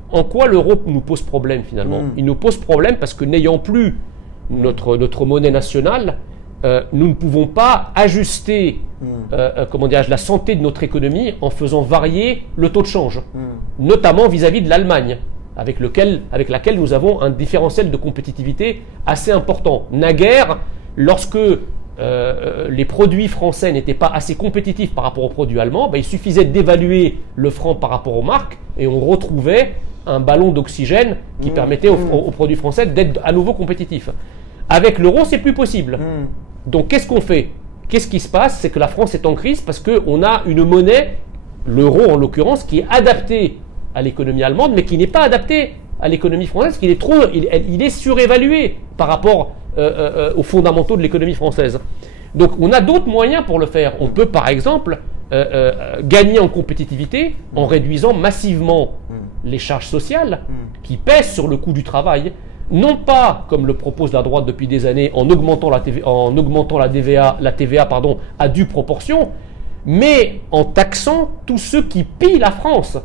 en quoi l'euro nous pose problème finalement? Il nous pose problème parce que n'ayant plus notre monnaie nationale, nous ne pouvons pas ajuster la santé de notre économie en faisant varier le taux de change, notamment vis-à-vis de l'Allemagne, avec laquelle nous avons un différentiel de compétitivité assez important. Naguère, lorsque les produits français n'étaient pas assez compétitifs par rapport aux produits allemands, il suffisait d'évaluer le franc par rapport aux marques et on retrouvait un ballon d'oxygène qui permettait aux produits français d'être à nouveau compétitifs. Avec l'euro, c'est plus possible. Donc, qu'est-ce qu'on fait? Qu'est-ce qui se passe? C'est que la France est en crise parce qu'on a une monnaie, l'euro en l'occurrence, qui est adaptée à l'économie allemande, mais qui n'est pas adaptée à l'économie française, qu'il est il est surévalué par rapport aux fondamentaux de l'économie française. Donc, on a d'autres moyens pour le faire. On peut, par exemple, gagner en compétitivité en réduisant massivement les charges sociales qui pèsent sur le coût du travail. Non pas, comme le propose la droite depuis des années, en augmentant la TVA à due proportion, mais en taxant tous ceux qui pillent la France.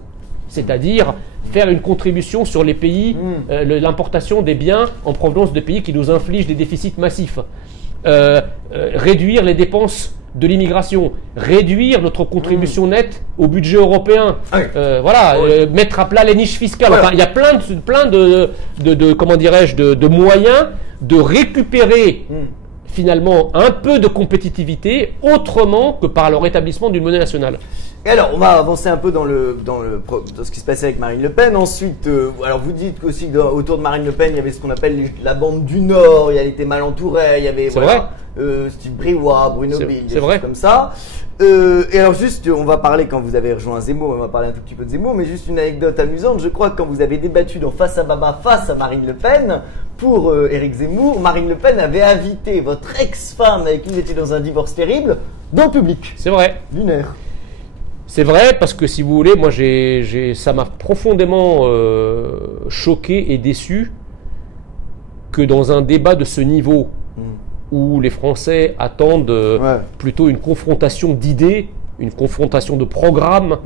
C'est-à-dire faire une contribution sur les pays, l'importation des biens en provenance de pays qui nous infligent des déficits massifs. Réduire les dépenses de l'immigration, réduire notre contribution nette au budget européen, mettre à plat les niches fiscales. Enfin, il y a plein de moyens de récupérer finalement un peu de compétitivité autrement que par le rétablissement d'une monnaie nationale. Et alors, on va avancer un peu dans ce qui se passait avec Marine Le Pen. Ensuite, alors vous dites qu'aussi autour de Marine Le Pen, il y avait ce qu'on appelle la bande du Nord. Elle était mal entourée. Il y avait Steve Briouat, Bruno Bille, des choses comme ça. Et alors juste, on va parler quand vous avez rejoint Zemmour, on va parler un tout petit peu de Zemmour, mais juste une anecdote amusante. Je crois que quand vous avez débattu dans Face à Baba face à Marine Le Pen pour Éric Zemmour, Marine Le Pen avait invité votre ex-femme avec qui vous étiez dans un divorce terrible dans le public. C'est vrai. Lunaire. C'est vrai parce que si vous voulez, moi ça m'a profondément choqué et déçu que dans un débat de ce niveau où les Français attendent plutôt une confrontation d'idées, une confrontation de programmes,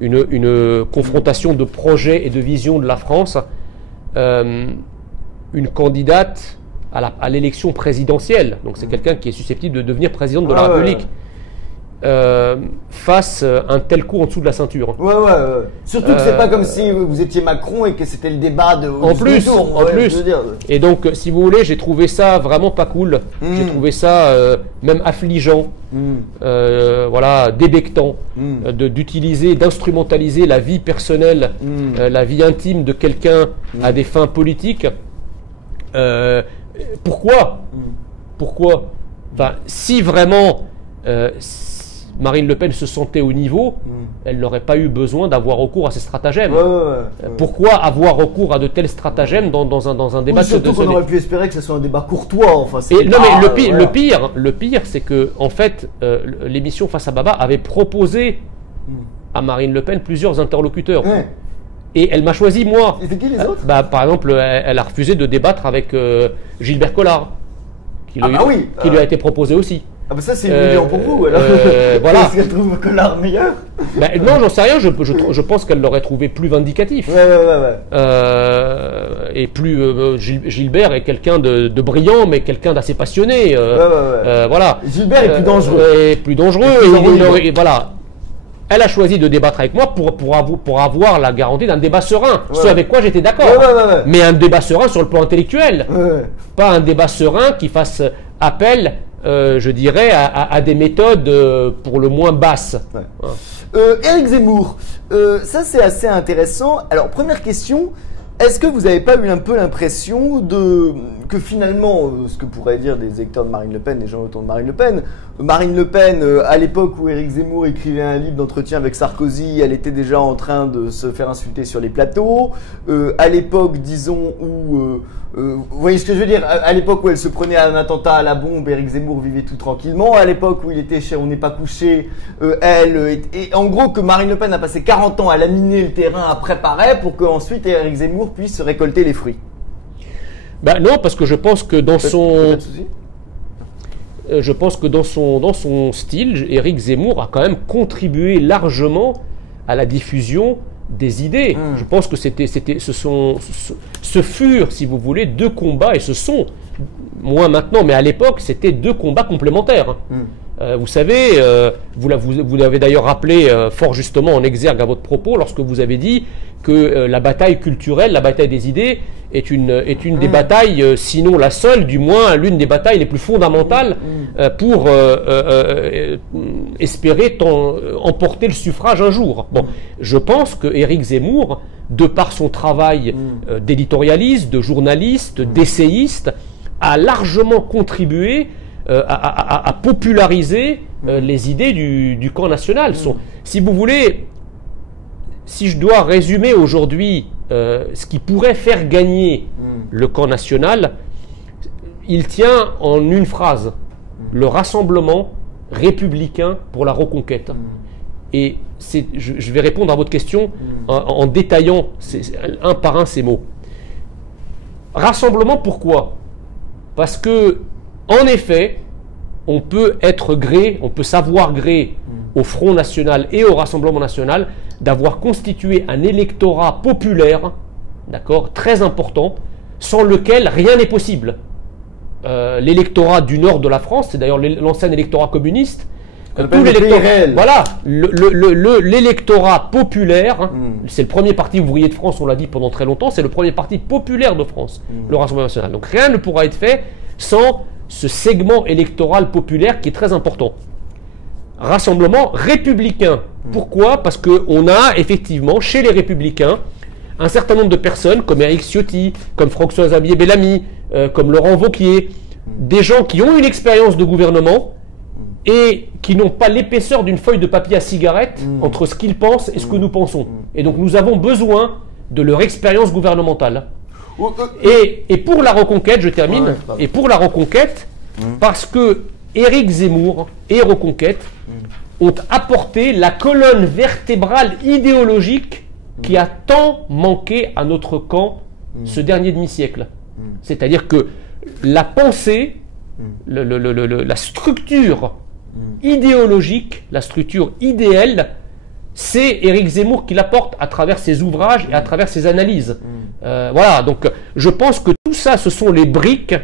une confrontation de projets et de visions de la France, une candidate à l'élection présidentielle, donc c'est quelqu'un qui est susceptible de devenir présidente de la République, fasse un tel coup en dessous de la ceinture. Surtout que c'est pas comme si vous étiez Macron et que c'était le débat de en plus. Et donc, si vous voulez, j'ai trouvé ça vraiment pas cool. J'ai trouvé ça même affligeant, débectant, d'instrumentaliser la vie personnelle, la vie intime de quelqu'un à des fins politiques. Pourquoi? Enfin, si vraiment Marine Le Pen se sentait au niveau, elle n'aurait pas eu besoin d'avoir recours à ces stratagèmes. Pourquoi avoir recours à de tels stratagèmes dans un débat surtout qu'on aurait pu espérer que ce soit un débat courtois. Enfin, le pire, c'est que en fait, l'émission Face à Baba avait proposé à Marine Le Pen plusieurs interlocuteurs. Et elle m'a choisi moi. Et c'est qui les autres? Par exemple, elle a refusé de débattre avec Gilbert Collard, qui lui a été proposé aussi. Ah bah ça c'est humiliant pour vous alors. Voilà. Est-ce qu'elle trouve Collard meilleur? Ben, non, j'en sais rien. Je pense qu'elle l'aurait trouvé plus vindicatif. Ouais. Et plus Gilbert est quelqu'un de brillant, mais quelqu'un d'assez passionné. Voilà. Gilbert est plus dangereux. Plus dangereux. Et voilà. Elle a choisi de débattre avec moi pour avoir la garantie d'un débat serein. Ce avec quoi j'étais d'accord. Mais un débat serein sur le plan intellectuel. Pas un débat serein qui fasse appel, je dirais, à des méthodes pour le moins basses. Éric Zemmour, ça c'est assez intéressant. Alors première question, est-ce que vous n'avez pas eu un peu l'impression que finalement, ce que pourraient dire des électeurs de Marine Le Pen, des gens autour de Marine Le Pen, à l'époque où Éric Zemmour écrivait un livre d'entretien avec Sarkozy, elle était déjà en train de se faire insulter sur les plateaux. À l'époque, disons, où... vous voyez ce que je veux dire? À l'époque où elle se prenait à un attentat à la bombe, Éric Zemmour vivait tout tranquillement. À l'époque où il était chez On n'est pas couché, et en gros que Marine Le Pen a passé 40 ans à laminer le terrain, à préparer pour qu'ensuite Éric Zemmour puisse récolter les fruits. Ben non, parce que je pense que dans son style, Éric Zemmour a quand même contribué largement à la diffusion des idées. Je pense que ce furent, si vous voulez, deux combats, et ce sont, moins maintenant, mais à l'époque, c'était deux combats complémentaires. Vous savez, vous l'avez d'ailleurs rappelé fort justement en exergue à votre propos lorsque vous avez dit que la bataille culturelle, la bataille des idées, est une des batailles, sinon la seule, du moins l'une des batailles les plus fondamentales pour espérer emporter le suffrage un jour. Bon, je pense que Éric Zemmour, de par son travail d'éditorialiste, de journaliste, d'essayiste, a largement contribué à populariser les idées du camp national. Si vous voulez, si je dois résumer aujourd'hui ce qui pourrait faire gagner le camp national, il tient en une phrase: le rassemblement républicain pour la reconquête. Et je vais répondre à votre question en détaillant un par un ces mots. Rassemblement, pourquoi? Parce que, en effet, on peut savoir gré au Front National et au Rassemblement National d'avoir constitué un électorat populaire, d'accord, très important, sans lequel rien n'est possible. L'électorat du nord de la France, c'est d'ailleurs l'ancien électorat communiste, voilà, l'électorat populaire, c'est le premier parti ouvrier de France, on l'a dit pendant très longtemps, c'est le premier parti populaire de France, le Rassemblement National. Donc rien ne pourra être fait sans ce segment électoral populaire qui est très important. Rassemblement républicain. Pourquoi? Parce qu'on a effectivement chez les républicains un certain nombre de personnes comme Éric Ciotti, comme François-Xavier Bellamy, comme Laurent Wauquiez, des gens qui ont une expérience de gouvernement et qui n'ont pas l'épaisseur d'une feuille de papier à cigarette entre ce qu'ils pensent et ce que nous pensons. Et donc nous avons besoin de leur expérience gouvernementale. Et pour la reconquête, je termine, et pour la reconquête, parce que Éric Zemmour et Reconquête ont apporté la colonne vertébrale idéologique qui a tant manqué à notre camp ce dernier demi-siècle. C'est-à-dire que la pensée, la structure idéologique, la structure idéale, c'est Éric Zemmour qui l'apporte à travers ses ouvrages et à travers ses analyses. Voilà, donc je pense que tout ça, ce sont les briques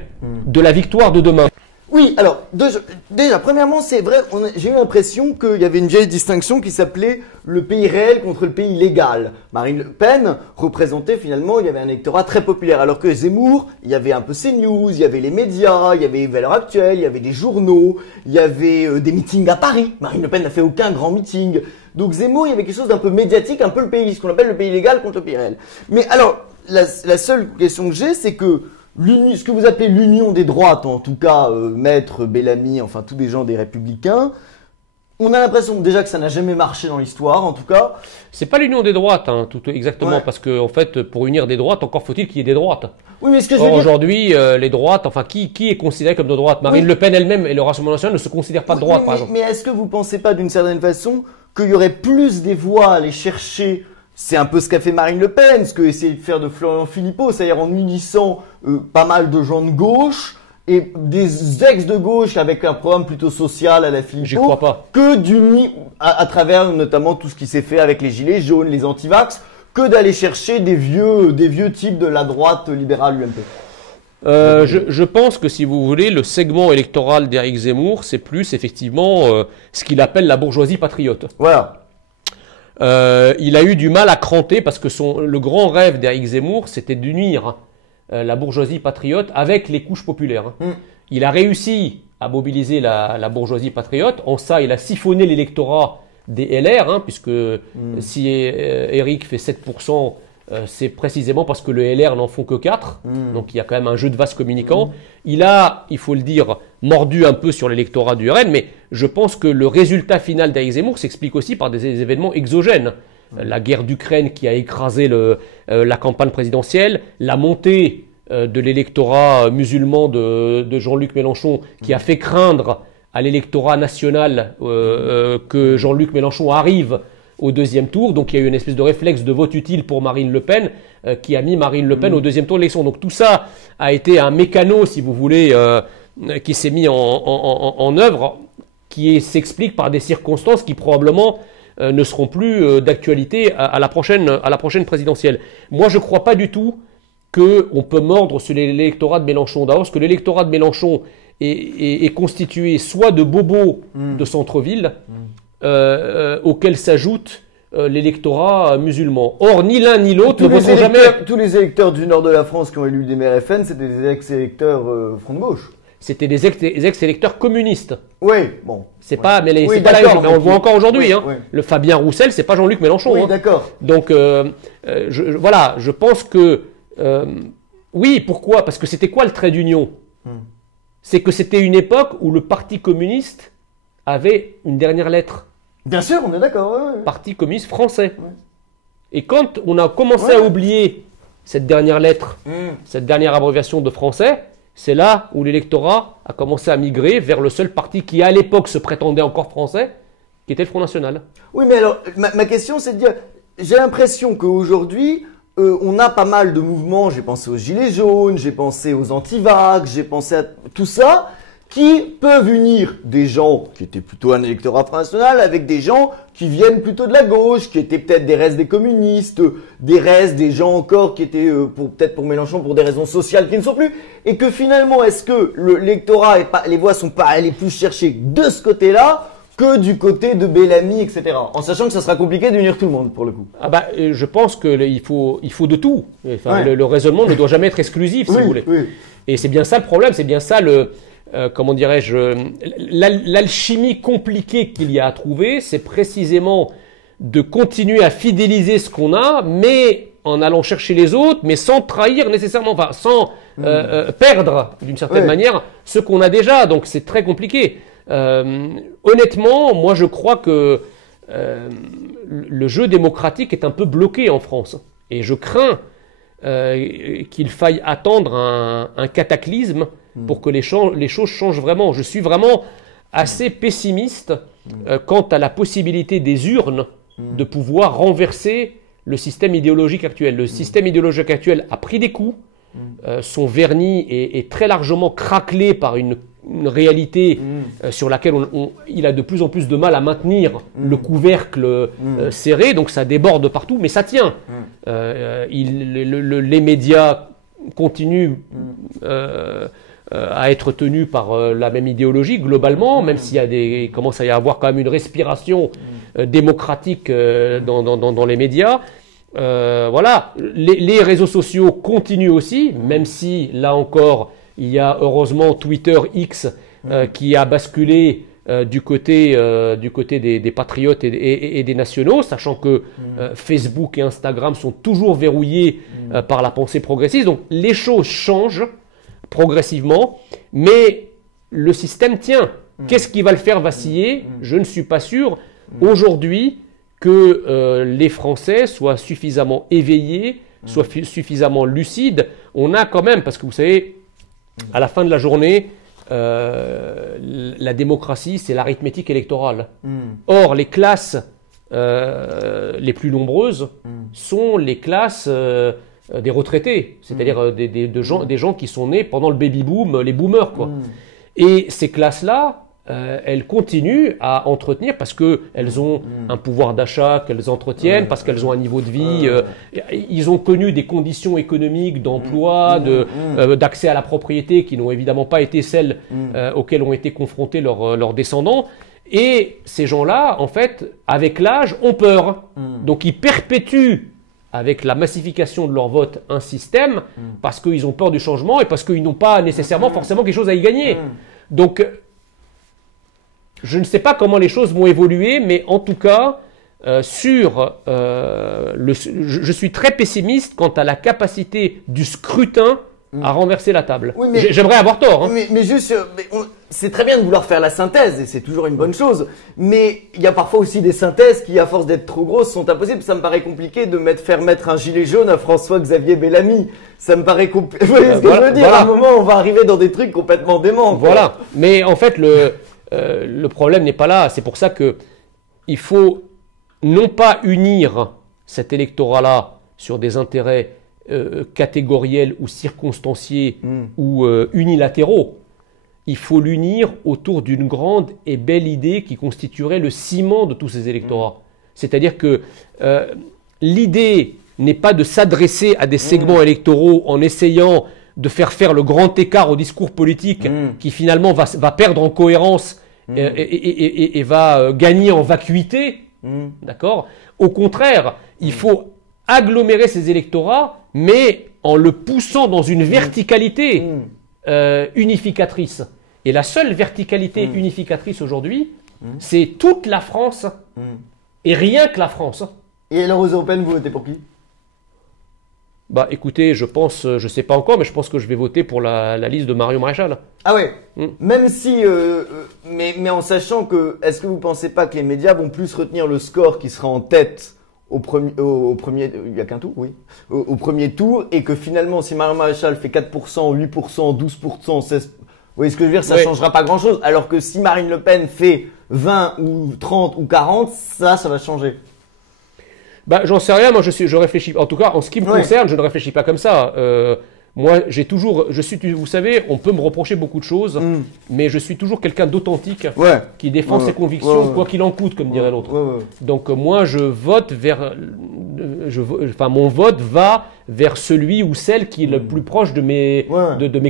de la victoire de demain. Oui, alors, déjà, premièrement, c'est vrai, j'ai eu l'impression qu'il y avait une vieille distinction qui s'appelait le pays réel contre le pays légal. Marine Le Pen représentait finalement, il y avait un électorat très populaire, alors que Zemmour, il y avait un peu CNews, il y avait les médias, il y avait Valeurs Actuelles, il y avait des journaux, il y avait des meetings à Paris. Marine Le Pen n'a fait aucun grand meeting. Donc Zemmour, il y avait quelque chose d'un peu médiatique, un peu le pays, ce qu'on appelle le pays légal contre le pays réel. Mais alors, la seule question que j'ai, c'est que ce que vous appelez l'union des droites, en tout cas Maître, Bellamy, enfin tous des gens des Républicains, on a l'impression déjà que ça n'a jamais marché dans l'histoire, en tout cas. C'est pas l'union des droites, hein, tout exactement, parce que en fait, pour unir des droites, encore faut-il qu'il y ait des droites. Oui, mais ce que je veux dire... Aujourd'hui, les droites, enfin, qui est considéré comme de droite? Marine Le Pen elle-même et le Rassemblement National ne se considèrent pas de droite, par exemple. Mais est-ce que vous pensez pas d'une certaine façon qu'il y aurait plus des voix à aller chercher? C'est un peu ce qu'a fait Marine Le Pen, ce qu'a essayé de faire de Florian Philippot, c'est-à-dire en unissant pas mal de gens de gauche et des ex de gauche avec un programme plutôt social à la Philippot. J'y crois pas. Que à travers notamment tout ce qui s'est fait avec les gilets jaunes, les antivax, que d'aller chercher des vieux types de la droite libérale UMP. Je pense que si vous voulez, le segment électoral d'Éric Zemmour, c'est plus effectivement ce qu'il appelle la bourgeoisie patriote. Voilà. Il a eu du mal à cranter parce que le grand rêve d'Éric Zemmour, c'était d'unir la bourgeoisie patriote avec les couches populaires. Il a réussi à mobiliser la bourgeoisie patriote. En ça, il a siphonné l'électorat des LR, puisque si Éric fait 7%, c'est précisément parce que le LR n'en font que 4. Donc il y a quand même un jeu de vase communicant. Il a, il faut le dire, mordu un peu sur l'électorat du RN, mais je pense que le résultat final d'Éric Zemmour s'explique aussi par des événements exogènes. La guerre d'Ukraine qui a écrasé la campagne présidentielle, la montée de l'électorat musulman de Jean-Luc Mélenchon qui a fait craindre à l'électorat national que Jean-Luc Mélenchon arrive au deuxième tour. Donc il y a eu une espèce de réflexe de vote utile pour Marine Le Pen qui a mis Marine Le Pen au deuxième tour de l'élection. Donc tout ça a été un mécano, si vous voulez, qui s'est mis en œuvre, qui s'explique par des circonstances qui probablement ne seront plus d'actualité à la prochaine présidentielle. Moi, je ne crois pas du tout qu'on peut mordre sur l'électorat de Mélenchon. D'abord, parce que l'électorat de Mélenchon est constitué soit de bobos de centre-ville, auquel s'ajoute l'électorat musulman. Or, ni l'un ni l'autre ne voteront jamais. Tous les électeurs du nord de la France qui ont élu des maires FN, c'était des ex-électeurs Front de Gauche. C'était des ex-électeurs communistes. Oui, bon. C'est pas, mais oui, c'est pas la même chose. Mais on le voit encore aujourd'hui. Oui, oui. Le Fabien Roussel, c'est pas Jean-Luc Mélenchon. Oui, d'accord. Donc, voilà, je pense que oui, pourquoi? Parce que c'était quoi le trait d'union? C'est que c'était une époque où le Parti communiste avait une dernière lettre. Bien sûr, on est d'accord. Ouais. Parti communiste français. Ouais. Et quand on a commencé à oublier cette dernière lettre, cette dernière abréviation de français, c'est là où l'électorat a commencé à migrer vers le seul parti qui, à l'époque, se prétendait encore français, qui était le Front National. Oui, mais alors, ma question, c'est de dire, j'ai l'impression qu'aujourd'hui, on a pas mal de mouvements, j'ai pensé aux Gilets jaunes, j'ai pensé aux antivax, j'ai pensé à tout ça, qui peuvent unir des gens qui étaient plutôt un électorat Front National avec des gens qui viennent plutôt de la gauche, qui étaient peut-être des restes des communistes, des restes des gens encore qui étaient peut-être pour Mélenchon pour des raisons sociales qui ne sont plus, et que finalement, est-ce que l'électorat et les voix sont pas allées plus chercher de ce côté-là que du côté de Bellamy, etc. En sachant que ça sera compliqué d'unir tout le monde pour le coup. Ah bah, je pense qu'il faut de tout. Enfin, le raisonnement ne doit jamais être exclusif, si vous voulez. Oui. Et c'est bien ça le problème, c'est bien ça comment dirais-je, l'alchimie compliquée qu'il y a à trouver, c'est précisément de continuer à fidéliser ce qu'on a, mais en allant chercher les autres, mais sans trahir nécessairement, enfin, sans perdre d'une certaine manière ce qu'on a déjà. Donc c'est très compliqué. Honnêtement, moi je crois que le jeu démocratique est un peu bloqué en France. Et je crains qu'il faille attendre un cataclysme pour que les choses changent vraiment. Je suis vraiment assez pessimiste quant à la possibilité des urnes de pouvoir renverser le système idéologique actuel. Le système idéologique actuel a pris des coups, son vernis est très largement craquelé par une réalité sur laquelle il a de plus en plus de mal à maintenir le couvercle serré, donc ça déborde partout, mais ça tient. Les médias continuent à être tenus par la même idéologie globalement, même s'il commence à y avoir quand même une respiration démocratique dans les médias. Voilà, les réseaux sociaux continuent aussi, même si là encore il y a heureusement Twitter X qui a basculé du côté des patriotes et des nationaux, sachant que Facebook et Instagram sont toujours verrouillés par la pensée progressiste. Donc les choses changent progressivement, mais le système tient. Qu'est-ce qui va le faire vaciller? Je ne suis pas sûr aujourd'hui que les Français soient suffisamment éveillés, soient suffisamment lucides. On a quand même, parce que vous savez, à la fin de la journée, la démocratie, c'est l'arithmétique électorale. Or, les classes les plus nombreuses sont les classes des retraités, c'est-à-dire des gens qui sont nés pendant le baby-boom, les boomers, quoi. Et ces classes-là, elles continuent à entretenir parce qu'elles ont un pouvoir d'achat qu'elles entretiennent, parce qu'elles ont un niveau de vie, ils ont connu des conditions économiques, d'emploi, d'accès à la propriété qui n'ont évidemment pas été celles auxquelles ont été confrontés leurs descendants. Et ces gens-là, en fait, avec l'âge, ont peur. Donc ils perpétuent avec la massification de leur vote un système parce qu'ils ont peur du changement et parce qu'ils n'ont pas nécessairement forcément quelque chose à y gagner. Donc, je ne sais pas comment les choses vont évoluer, mais en tout cas, je suis très pessimiste quant à la capacité du scrutin à renverser la table. Oui, mais j'aimerais avoir tort. Hein. Mais juste, c'est très bien de vouloir faire la synthèse, et c'est toujours une bonne chose, mais il y a parfois aussi des synthèses qui, à force d'être trop grosses, sont impossibles. Ça me paraît compliqué de faire mettre un gilet jaune à François-Xavier Bellamy. Ça me paraît compliqué. Vous voyez ce que je veux dire? À un moment, on va arriver dans des trucs complètement déments. Voilà. Mais en fait, le problème n'est pas là. C'est pour ça que il faut non pas unir cet électorat-là sur des intérêts catégoriels ou circonstanciés ou unilatéraux. Il faut l'unir autour d'une grande et belle idée qui constituerait le ciment de tous ces électorats. C'est-à-dire que l'idée n'est pas de s'adresser à des segments électoraux en essayant de faire le grand écart au discours politique qui finalement va perdre en cohérence et va gagner en vacuité. D'accord ? Au contraire, il faut agglomérer ces électorats, mais en le poussant dans une verticalité unificatrice. Et la seule verticalité unificatrice aujourd'hui, c'est toute la France et rien que la France. Et alors aux européennes, vous votez pour qui ? Bah écoutez, je sais pas encore, mais je pense que je vais voter pour la liste de Marion Maréchal. Ah ouais. Même si, mais en sachant que, est-ce que vous pensez pas que les médias vont plus retenir le score qui sera en tête au premier, il y a qu'un tour, oui, au premier tour, et que finalement, si Marion Maréchal fait 4%, 8%, 12%, 16%, vous voyez ce que je veux dire, ça changera pas grand-chose. Alors que si Marine Le Pen fait 20 ou 30 ou 40, ça va changer. Bah, j'en sais rien, moi je réfléchis, en tout cas en ce qui me concerne, je ne réfléchis pas comme ça. Moi, vous savez, on peut me reprocher beaucoup de choses, mais je suis toujours quelqu'un d'authentique qui défend ses convictions, quoi qu'il en coûte, comme dirait l'autre. Donc moi, je vote mon vote va vers celui ou celle qui est le plus proche de mes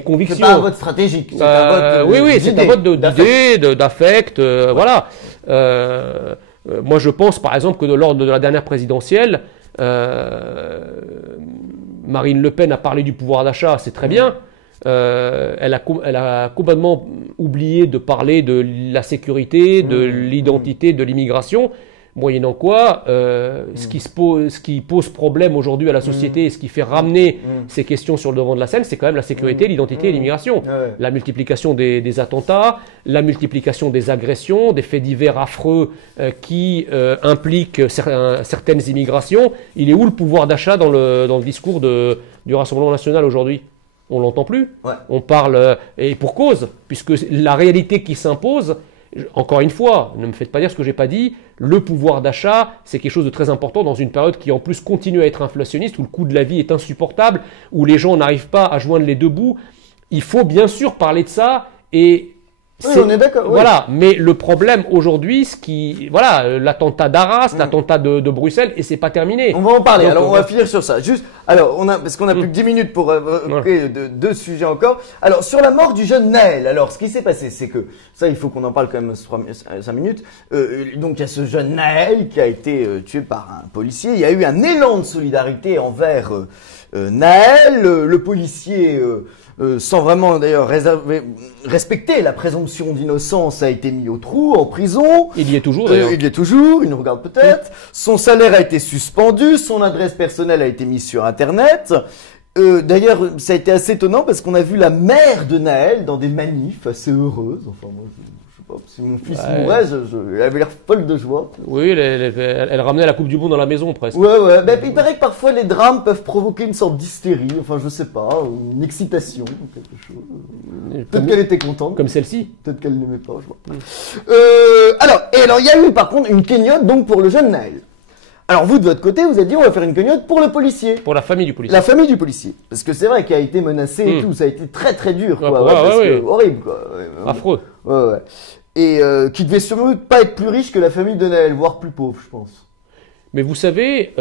convictions. C'est pas un vote stratégique, c'est un vote c'est un vote d'idée, d'affect, voilà. Moi, je pense, par exemple, que lors de la dernière présidentielle, Marine Le Pen a parlé du pouvoir d'achat, c'est très bien. Elle a complètement oublié de parler de la sécurité, de l'identité, de l'immigration. Moyennant quoi, ce qui pose problème aujourd'hui à la société et ce qui fait ramener ces questions sur le devant de la scène, c'est quand même la sécurité, l'identité et l'immigration. La multiplication des attentats, la multiplication des agressions, des faits divers affreux qui impliquent certaines immigrations. Il est où le pouvoir d'achat dans le discours du Rassemblement national aujourd'hui ? On l'entend plus. On parle, et pour cause, puisque la réalité qui s'impose, encore une fois, ne me faites pas dire ce que j'ai pas dit, le pouvoir d'achat, c'est quelque chose de très important dans une période qui en plus continue à être inflationniste, où le coût de la vie est insupportable, où les gens n'arrivent pas à joindre les deux bouts. Il faut bien sûr parler de ça et on est d'accord. Voilà, mais le problème aujourd'hui, l'attentat d'Arras, l'attentat de Bruxelles, et c'est pas terminé. On va en parler. Alors on va finir sur ça. Juste, alors parce qu'on a plus que 10 minutes pour évoquer deux sujets encore. Alors sur la mort du jeune Naël. Alors ce qui s'est passé, c'est que ça, il faut qu'on en parle quand même 5 minutes. Donc il y a ce jeune Naël qui a été tué par un policier. Il y a eu un élan de solidarité envers Naël. Le policier sans vraiment d'ailleurs respecter la présomption d'innocence, a été mis au trou, en prison. Il y est toujours d'ailleurs. Il y est toujours, il nous regarde peut-être. Son salaire a été suspendu, son adresse personnelle a été mise sur Internet. D'ailleurs, ça a été assez étonnant parce qu'on a vu la mère de Naël dans des manifs assez heureuses. Enfin, moi, je sais pas, si mon fils mourait, elle avait l'air folle de joie. Oui, elle ramenait la Coupe du Monde dans la maison presque. Ouais. Ben, il paraît que parfois les drames peuvent provoquer une sorte d'hystérie, enfin je sais pas, une excitation, quelque chose. Peut-être qu'elle était contente. Comme celle-ci. Peut-être qu'elle n'aimait pas, je vois. Alors, il y a eu par contre une cagnotte donc pour le jeune Naël. Alors vous, de votre côté, vous avez dit on va faire une cagnotte pour le policier. Pour la famille du policier. La famille du policier. Parce que c'est vrai qu'il a été menacé et tout, ça a été très très dur, quoi. Horrible, quoi. Affreux. Ouais. Et qui devait sûrement pas être plus riche que la famille de Naël, voire plus pauvre, je pense. Mais vous savez,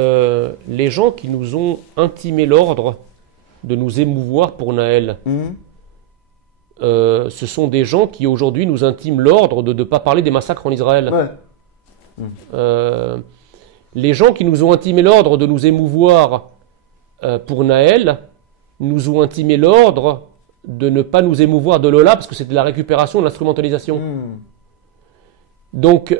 les gens qui nous ont intimé l'ordre de nous émouvoir pour Naël, ce sont des gens qui aujourd'hui nous intiment l'ordre de ne pas parler des massacres en Israël. Ouais. Les gens qui nous ont intimé l'ordre de nous émouvoir pour Naël nous ont intimé l'ordre de ne pas nous émouvoir de Lola parce que c'était de la récupération, de l'instrumentalisation. Donc,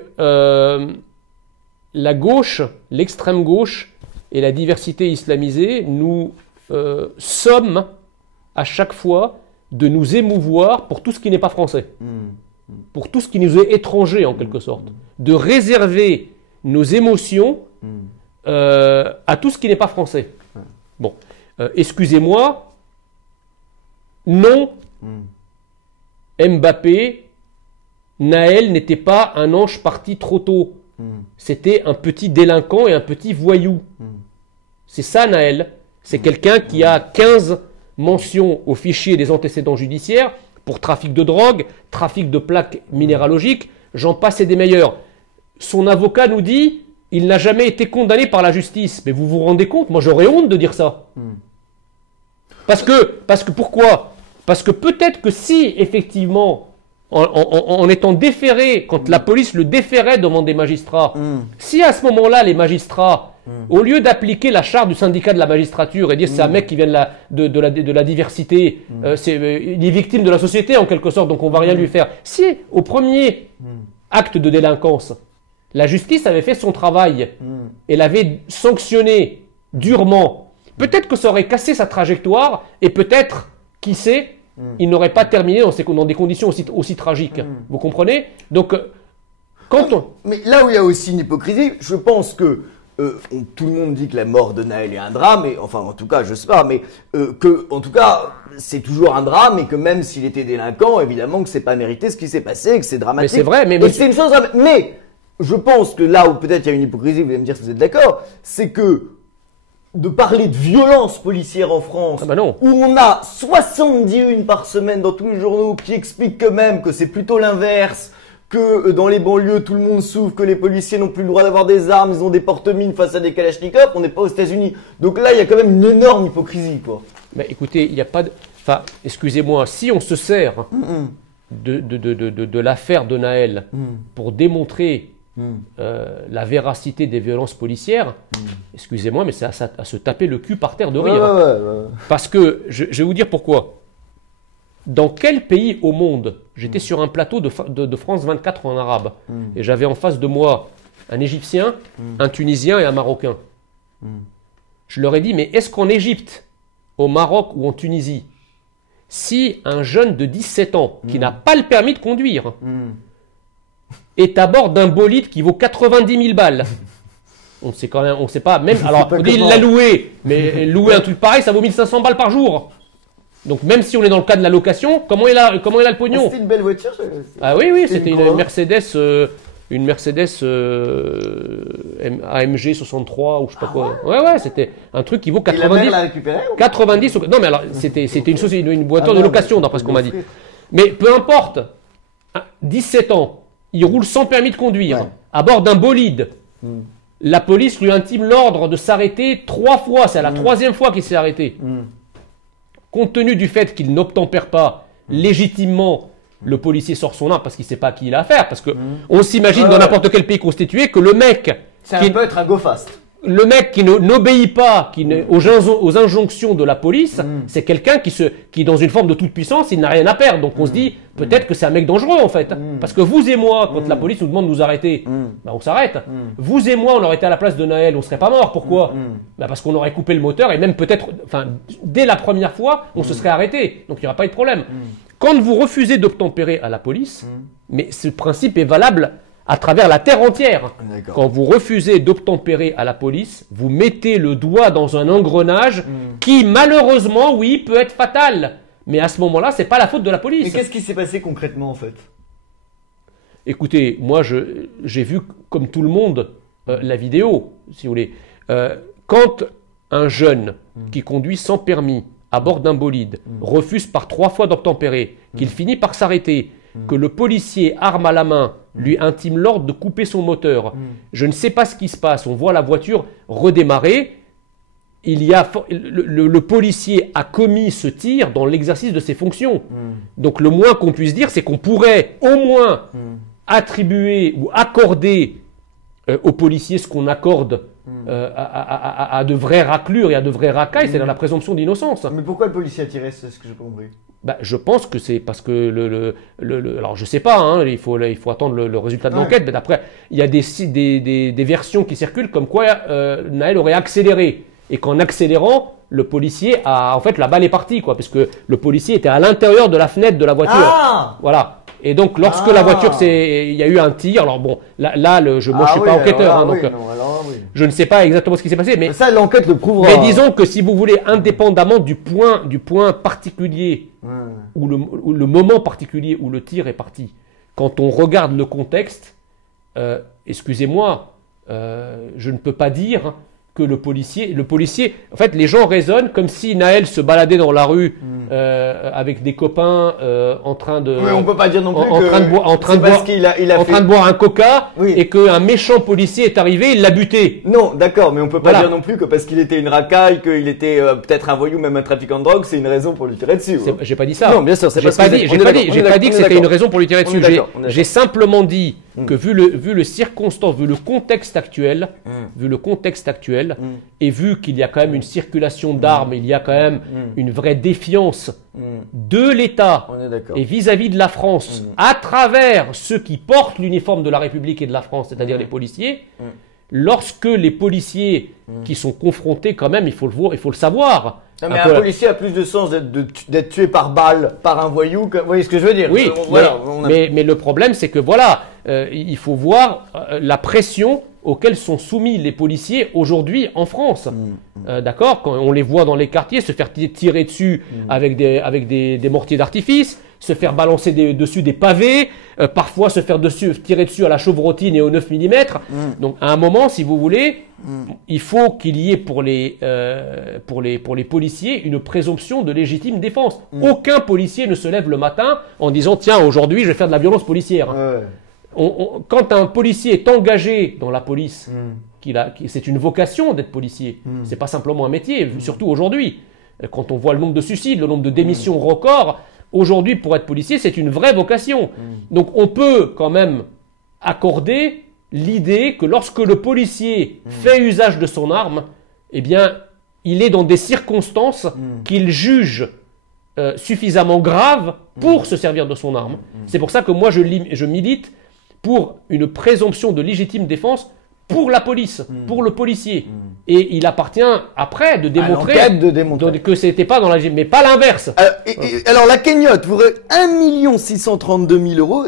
la gauche, l'extrême gauche et la diversité islamisée, nous sommes à chaque fois de nous émouvoir pour tout ce qui n'est pas français, pour tout ce qui nous est étranger en quelque sorte, de réserver nos émotions à tout ce qui n'est pas français. Bon, excusez-moi, non, Mbappé, Naël n'était pas un ange parti trop tôt. C'était un petit délinquant et un petit voyou. C'est ça Naël. C'est quelqu'un qui a 15 mentions au fichier des antécédents judiciaires pour trafic de drogue, trafic de plaques minéralogiques, j'en passe et des meilleurs. Son avocat nous dit il n'a jamais été condamné par la justice. Mais vous vous rendez compte? Moi j'aurais honte de dire ça. Parce que pourquoi? Parce que peut-être que si effectivement en étant déféré, quand la police le déférait devant des magistrats, si à ce moment-là les magistrats, au lieu d'appliquer la charte du syndicat de la magistrature et dire c'est un mec qui vient de la diversité, il est victime de la société en quelque sorte, donc on va rien lui faire. Si au premier acte de délinquance, la justice avait fait son travail et l'avait sanctionné durement, peut-être que ça aurait cassé sa trajectoire et peut-être, qui sait, il n'aurait pas terminé dans des conditions aussi tragiques. Vous comprenez? Donc, Mais là où il y a aussi une hypocrisie, je pense que tout le monde dit que la mort de Naël est un drame, et, enfin en tout cas je sais pas, mais que en tout cas c'est toujours un drame et que même s'il était délinquant, évidemment que c'est pas mérité ce qui s'est passé, que c'est dramatique. Mais c'est vrai, mais c'est une chose. Mais je pense que là où peut-être il y a une hypocrisie, vous allez me dire si vous êtes d'accord, c'est que de parler de violence policière en France, où on a 71 par semaine dans tous les journaux qui expliquent quand même que c'est plutôt l'inverse, que dans les banlieues tout le monde souffre, que les policiers n'ont plus le droit d'avoir des armes, ils ont des porte-mines face à des kalachnikovs, on n'est pas aux États-Unis. Donc là il y a quand même une énorme hypocrisie, quoi. Mais écoutez, il n'y a pas de... Enfin, excusez-moi, si on se sert de l'affaire de Naël pour démontrer la véracité des violences policières, excusez-moi, mais c'est à se taper le cul par terre de rire. Parce que, je vais vous dire pourquoi. Dans quel pays au monde, j'étais sur un plateau de France 24 en arabe, et j'avais en face de moi un Égyptien, un Tunisien et un Marocain. Je leur ai dit, mais est-ce qu'en Égypte, au Maroc ou en Tunisie, si un jeune de 17 ans, qui n'a pas le permis de conduire, est à bord d'un bolide qui vaut 90 000 balles. On sait quand même, on sait pas, même, alors, on dit il l'a loué, mais louer un truc pareil, ça vaut 1500 balles par jour. Donc, même si on est dans le cas de la location, comment il a le pognon? C'était une belle voiture. Ah oui, c'était une Mercedes, AMG 63 ou je sais pas quoi. Ouais, c'était un truc qui vaut 90. l'a récupéré, 90. Non, mais alors, c'était une voiture de location, d'après ce qu'on m'a dit. Mais peu importe, 17 ans. Il roule sans permis de conduire, à bord d'un bolide. La police lui intime l'ordre de s'arrêter 3 fois. C'est la 3e fois qu'il s'est arrêté. Compte tenu du fait qu'il n'obtempère pas légitimement, le policier sort son arme parce qu'il ne sait pas à qui il a affaire. Parce qu'on s'imagine dans n'importe quel pays constitué que le mec... Ça peut être un go fast. Le mec qui n'obéit pas aux injonctions de la police, c'est quelqu'un qui est dans une forme de toute puissance, il n'a rien à perdre. Donc on se dit, peut-être que c'est un mec dangereux en fait. Parce que vous et moi, quand la police nous demande de nous arrêter, on s'arrête. Vous et moi, on aurait été à la place de Naël, on serait pas mort. Pourquoi? Parce qu'on aurait coupé le moteur et même peut-être, dès la première fois, on se serait arrêté. Donc il n'y aura pas eu de problème. Quand vous refusez d'obtempérer à la police, mais ce principe est valable à travers la terre entière. Quand vous refusez d'obtempérer à la police, vous mettez le doigt dans un engrenage qui, malheureusement, oui, peut être fatal. Mais à ce moment-là, c'est pas la faute de la police. Mais qu'est-ce qui s'est passé concrètement, en fait? Écoutez, moi, j'ai vu, comme tout le monde, la vidéo, si vous voulez. Quand un jeune qui conduit sans permis à bord d'un bolide refuse par 3 fois d'obtempérer, qu'il finit par s'arrêter, que le policier, arme à la main, lui intime l'ordre de couper son moteur, je ne sais pas ce qui se passe, on voit la voiture redémarrer, le policier a commis ce tir dans l'exercice de ses fonctions. Donc le moins qu'on puisse dire, c'est qu'on pourrait au moins attribuer ou accorder aux policiers ce qu'on accorde à de vraies raclures et à de vraies racailles, c'est-à-dire la présomption d'innocence. Mais pourquoi le policier a tiré? C'est ce que j'ai pas compris. Bah, je pense que c'est parce que alors je sais pas, hein, il faut attendre le résultat de l'enquête, mais d'après, il y a des versions qui circulent comme quoi Naël aurait accéléré. Et qu'en accélérant, le policier a, en fait, la balle est partie, quoi, parce que le policier était à l'intérieur de la fenêtre de la voiture. Ah, voilà. Et donc, lorsque la voiture, il y a eu un tir. Alors bon, moi, je suis pas enquêteur, hein, donc je ne sais pas exactement ce qui s'est passé, mais ça, l'enquête le prouvera. Mais disons que si vous voulez, indépendamment du point particulier ou le moment particulier où le tir est parti, quand on regarde le contexte, excusez-moi, je ne peux pas dire que le policier, en fait, les gens raisonnent comme si Naël se baladait dans la rue avec des copains en train de. Mais on peut pas dire non plus en train de boire un coca et qu'un méchant policier est arrivé, il l'a buté. Non, d'accord, mais on peut pas dire non plus que parce qu'il était une racaille, qu'il était peut-être un voyou, même un trafiquant de drogue, c'est une raison pour lui tirer dessus. J'ai pas dit ça. Non, bien sûr, c'est j'ai pas dit que c'était une raison pour lui tirer dessus. J'ai simplement dit que vu le circonstance, vu le contexte actuel, et vu qu'il y a quand même une circulation d'armes, il y a quand même une vraie défiance de l'État et vis-à-vis de la France, à travers ceux qui portent l'uniforme de la République et de la France, c'est-à-dire les policiers, lorsque les policiers qui sont confrontés quand même, il faut le voir, il faut le savoir. Non, mais un policier a plus de sens d'être tué par balle par un voyou que, vous voyez ce que je veux dire? Oui, mais le problème c'est que voilà, il faut voir la pression auxquels sont soumis les policiers aujourd'hui en France. D'accord? Quand on les voit dans les quartiers se faire tirer dessus avec des mortiers d'artifice, se faire balancer dessus des pavés, parfois se faire tirer dessus à la chevrotine et au 9 mm. Donc à un moment, si vous voulez, il faut qu'il y ait pour les policiers une présomption de légitime défense. Aucun policier ne se lève le matin en disant « Tiens, aujourd'hui, je vais faire de la violence policière ». Quand un policier est engagé dans la police, c'est une vocation d'être policier. C'est pas simplement un métier, surtout aujourd'hui. Quand on voit le nombre de suicides, le nombre de démissions records, aujourd'hui, pour être policier, c'est une vraie vocation. Donc, on peut quand même accorder l'idée que lorsque le policier fait usage de son arme, eh bien, il est dans des circonstances qu'il juge suffisamment graves pour se servir de son arme. C'est pour ça que moi, je milite pour une présomption de légitime défense pour la police, pour le policier. Et il appartient après de démontrer que c'était pas dans la... Mais pas l'inverse. Alors la cagnotte, vous 1 632 000 euros,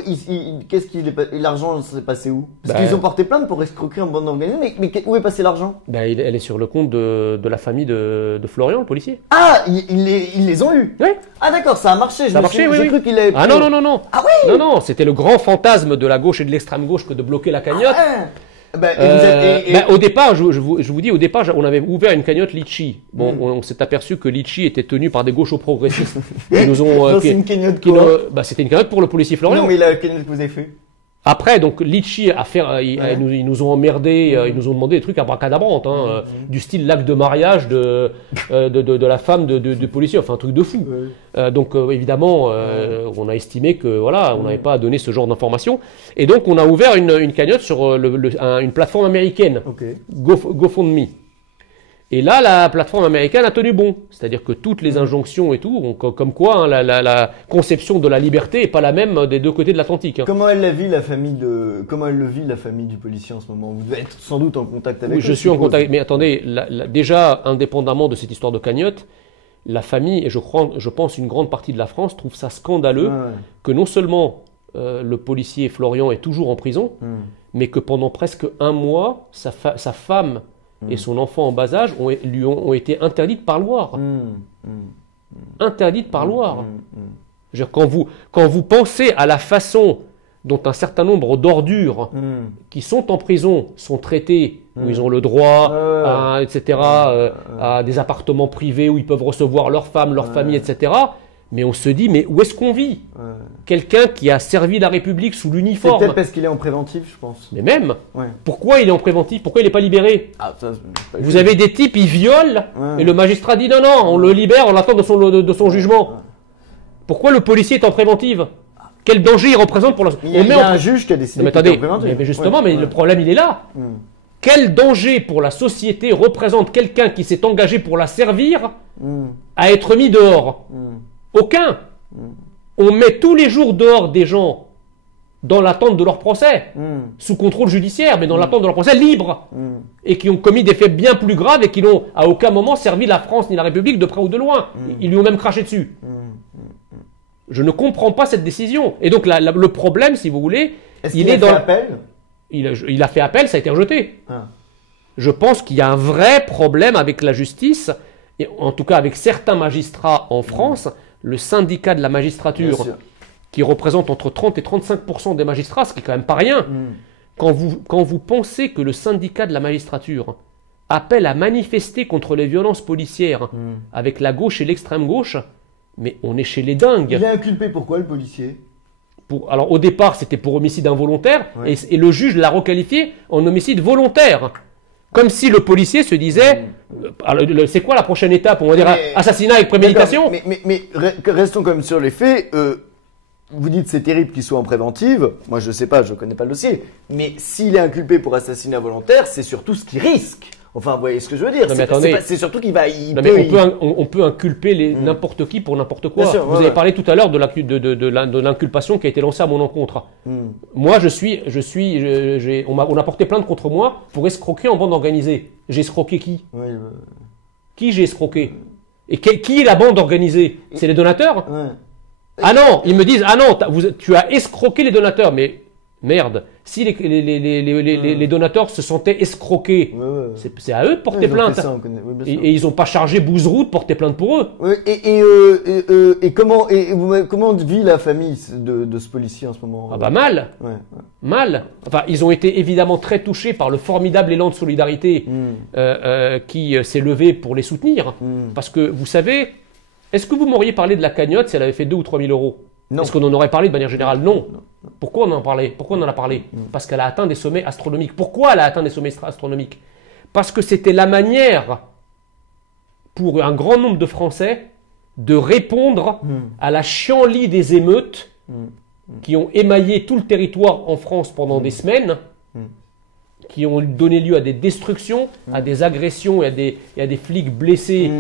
l'argent s'est passé où? Parce qu'ils ont porté plainte pour escroquerie en bande organisée, mais où est passé l'argent? Elle est sur le compte de la famille de Florian, le policier. Ah, ils les ont eu? Oui. Ah d'accord, ça a marché. Ça a marché, oui. J'ai cru qu'il avait... Ah non. Ah oui? Non, c'était le grand fantasme de la gauche et de l'extrême gauche que de bloquer la cagnotte. Au départ, je vous dis, on avait ouvert une cagnotte Litchi. Bon, on s'est aperçu que Litchi était tenu par des gauchos progressistes. Ils nous ont, c'est une cagnotte c'était une cagnotte pour le policier Florian. Non, mais la cagnotte que vous avez fait. Après, donc, Litchi ils nous ont emmerdés, ils nous ont demandé des trucs abracadabrantes, du style l'acte de mariage de la femme du policier, enfin, un truc de fou. Donc, évidemment, on a estimé que, voilà, on n'avait pas à donner ce genre d'informations. Et donc, on a ouvert une cagnotte sur une plateforme américaine, GoFundMe. Et là, la plateforme américaine a tenu bon. C'est-à-dire que toutes les injonctions et tout, comme quoi la conception de la liberté n'est pas la même des deux côtés de l'Atlantique. Comment elle vit la famille du policier en ce moment? Vous devez être sans doute en contact avec eux. Je suis en contact. Mais attendez, déjà, indépendamment de cette histoire de cagnotte, la famille, et je pense une grande partie de la France, trouve ça scandaleux que non seulement le policier Florian est toujours en prison, mais que pendant presque un mois, sa femme et son enfant en bas âge ont été interdites par Loire. Interdites par Loire. Quand vous pensez à la façon dont un certain nombre d'ordures qui sont en prison sont traitées, où ils ont le droit, etc., à des appartements privés où ils peuvent recevoir leurs femmes, leurs familles, etc. Mais on se dit, mais où est-ce qu'on vit? Quelqu'un qui a servi la République sous C'est l'uniforme. peut-être parce qu'il est en préventif, je pense. Mais même, Ouais. pourquoi il est en préventif? Pourquoi il n'est pas libéré? Ah, ça, c'est pas Vous avez des types, ils violent, et le magistrat dit non, non, on le libère, on attend de son jugement. Pourquoi le policier est en préventive? Quel danger il représente pour la... Il y a un juge qui a décidé Non, mais qu'il était attendez, en préventif. mais justement, mais le problème il est là. Quel danger pour la société représente quelqu'un qui s'est engagé pour la servir à être mis dehors? Aucun. On met tous les jours dehors des gens dans l'attente de leur procès, sous contrôle judiciaire, mais dans l'attente de leur procès libre, et qui ont commis des faits bien plus graves et qui n'ont à aucun moment servi la France ni la République de près ou de loin. Ils lui ont même craché dessus. Je ne comprends pas cette décision. Et donc le problème, si vous voulez, Est-ce qu'il a fait appel? Il a fait appel, ça a été rejeté. Ah. Je pense qu'il y a un vrai problème avec la justice, et en tout cas avec certains magistrats en France, le syndicat de la magistrature, Bien sûr. qui représente entre 30 et 35% des magistrats, ce qui est quand même pas rien. Quand vous pensez que le syndicat de la magistrature appelle à manifester contre les violences policières avec la gauche et l'extrême gauche, mais on est chez les dingues. Il est inculpé pourquoi, le policier? Alors au départ, c'était pour homicide involontaire, Ouais. et le juge l'a requalifié en homicide volontaire. Comme si le policier se disait, c'est quoi la prochaine étape? On va dire assassinat avec préméditation. Mais restons quand même sur les faits. Vous dites c'est terrible qu'il soit en préventive. Moi je sais pas, je connais pas le dossier. Mais s'il est inculpé pour assassinat volontaire, c'est surtout ce qu'il risque. Enfin, vous voyez ce que je veux dire? Non, mais attendez. C'est surtout qu'il va. Non, mais on peut inculper n'importe qui pour n'importe quoi. Bien sûr, Vous avez parlé tout à l'heure de l'inculpation qui a été lancée à mon encontre. Moi, on a porté plainte contre moi pour escroquer en bande organisée. J'ai escroqué qui? Qui j'ai escroqué? Et qui est la bande organisée? C'est les donateurs? Ah non, ils me disent, ah non, tu as escroqué les donateurs. Mais merde, si les donateurs se sentaient escroqués, c'est à eux de porter plainte. Et ils n'ont pas chargé Bouzerou de porter plainte pour eux. Et comment vit la famille de ce policier en ce moment? Ah bah mal. Mal. Enfin, ils ont été évidemment très touchés par le formidable élan de solidarité qui s'est levé pour les soutenir. Parce que, vous savez, est-ce que vous m'auriez parlé de la cagnotte si elle avait fait 2 ou 3 000 euros? Non. Est-ce qu'on en aurait parlé de manière générale? Non. Pourquoi on en parlait? Pourquoi on en a parlé? Parce qu'elle a atteint des sommets astronomiques. Pourquoi elle a atteint des sommets astronomiques? Parce que c'était la manière pour un grand nombre de Français de répondre à la chienlit des émeutes qui ont émaillé tout le territoire en France pendant des semaines, qui ont donné lieu à des destructions, à des agressions et à des flics blessés,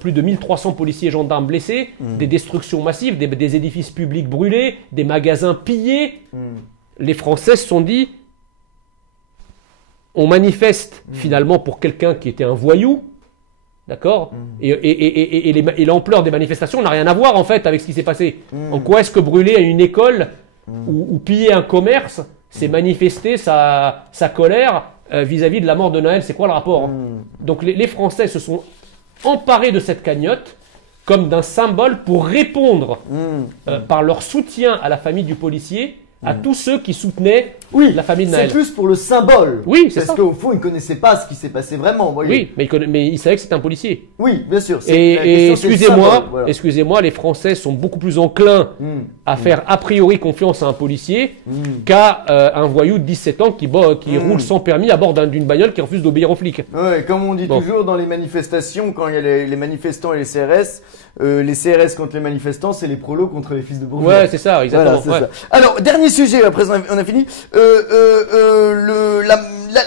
plus de 1300 policiers et gendarmes blessés, des destructions massives, des édifices publics brûlés, des magasins pillés. Les Français se sont dit, on manifeste finalement pour quelqu'un qui était un voyou, d'accord? Et l'ampleur des manifestations n'a rien à voir en fait avec ce qui s'est passé. En quoi est-ce que brûler une école ou piller un commerce, c'est manifester sa colère vis-à-vis de la mort de Naël? C'est quoi le rapport? Donc les Français se sont emparés de cette cagnotte comme d'un symbole pour répondre par leur soutien à la famille du policier, à tous ceux qui soutenaient la famille de Naël. C'est plus pour le symbole. Oui, c'est ça. Parce qu'au fond, ils ne connaissaient pas ce qui s'est passé vraiment. Voyez. Oui, mais ils savaient que c'était un policier. Oui, bien sûr. Et excusez-moi, les Français sont beaucoup plus enclins à faire a priori confiance à un policier qu'à un voyou de 17 ans qui roule sans permis à bord d'une bagnole qui refuse d'obéir aux flics. Ouais, comme on dit toujours dans les manifestations, quand il y a les manifestants et les CRS contre les manifestants, c'est les prolos contre les fils de bourgeois. Ouais, c'est ça, exactement. Voilà, ça. Alors, dernier sujet, après on a fini.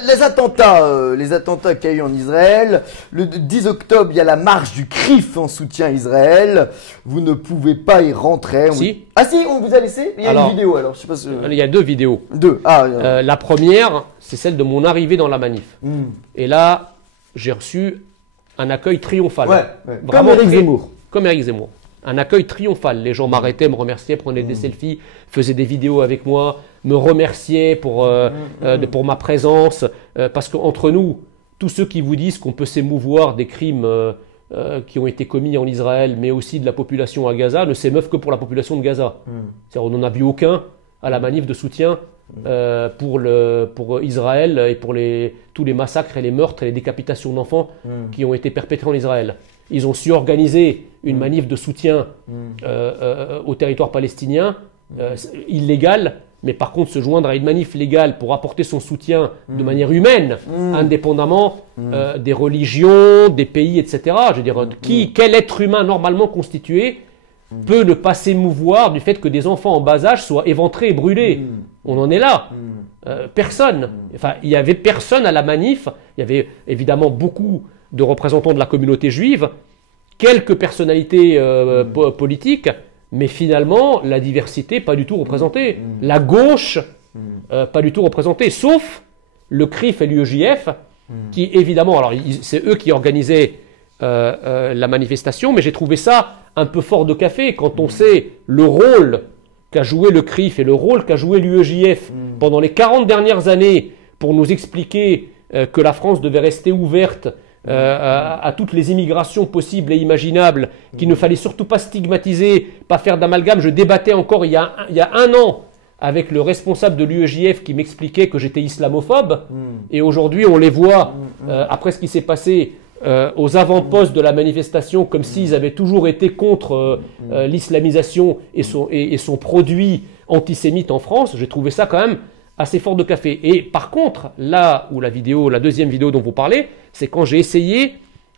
Les attentats qu'il y a eu en Israël. Le 10 octobre, il y a la marche du CRIF en soutien à Israël. Vous ne pouvez pas y rentrer. Si. Ah si, on vous a laissé? Il y a une vidéo alors. Je sais pas si... Il y a 2 vidéos. 2. La première, c'est celle de mon arrivée dans la manif. Et là, j'ai reçu un accueil triomphal. Comme Éric Zemmour. Comme Éric Zemmour. Un accueil triomphal. Les gens m'arrêtaient, me remerciaient, prenaient des selfies, faisaient des vidéos avec moi, me remerciaient pour ma présence. Parce qu'entre nous, tous ceux qui vous disent qu'on peut s'émouvoir des crimes qui ont été commis en Israël, mais aussi de la population à Gaza, ne s'émeuvent que pour la population de Gaza. C'est-à-dire, on n'en a vu aucun à la manif de soutien pour Israël et pour tous les massacres et les meurtres et les décapitations d'enfants qui ont été perpétrés en Israël. Ils ont su organiser une manif de soutien au territoire palestinien, illégale, mais par contre se joindre à une manif légale pour apporter son soutien de manière humaine, indépendamment des religions, des pays, etc. Je veux dire, quel être humain normalement constitué peut ne pas s'émouvoir du fait que des enfants en bas âge soient éventrés et brûlés? On en est là. Personne. Enfin, il n'y avait personne à la manif. Il y avait évidemment beaucoup de représentants de la communauté juive, quelques personnalités politiques, mais finalement, la diversité, pas du tout représentée. La gauche, pas du tout représentée, sauf le CRIF et l'UEJF, qui évidemment, alors c'est eux qui organisaient la manifestation, mais j'ai trouvé ça un peu fort de café quand on sait le rôle qu'a joué le CRIF et le rôle qu'a joué l'UEJF pendant les 40 dernières années pour nous expliquer que la France devait rester ouverte à toutes les immigrations possibles et imaginables, qu'il ne fallait surtout pas stigmatiser, pas faire d'amalgame. Je débattais encore il y a un an avec le responsable de l'UEJF qui m'expliquait que j'étais islamophobe, et aujourd'hui on les voit, après ce qui s'est passé aux avant-postes de la manifestation, comme s'ils avaient toujours été contre l'islamisation et son produit antisémite en France. J'ai trouvé ça quand même assez fort de café. Et par contre, là où la deuxième vidéo dont vous parlez, c'est quand j'ai essayé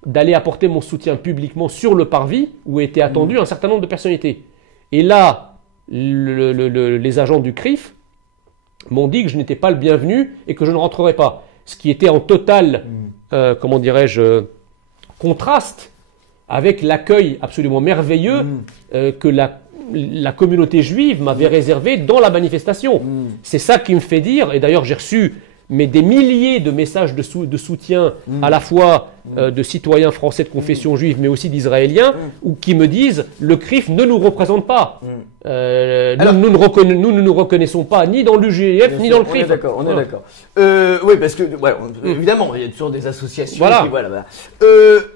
d'aller apporter mon soutien publiquement sur le parvis où était attendu un certain nombre de personnalités. Et là, les agents du CRIF m'ont dit que je n'étais pas le bienvenu et que je ne rentrerais pas. Ce qui était en total, comment dirais-je, contraste avec l'accueil absolument merveilleux que la communauté juive m'avait réservé dans la manifestation. C'est ça qui me fait dire, et d'ailleurs j'ai reçu des milliers de messages de soutien à la fois de citoyens français de confession juive, mais aussi d'Israéliens, ou qui me disent le CRIF ne nous représente pas. Nous ne nous reconnaissons pas ni dans l'UGF ni dans le CRIF. On est d'accord. Oui, parce que évidemment, il y a toujours des associations. Voilà.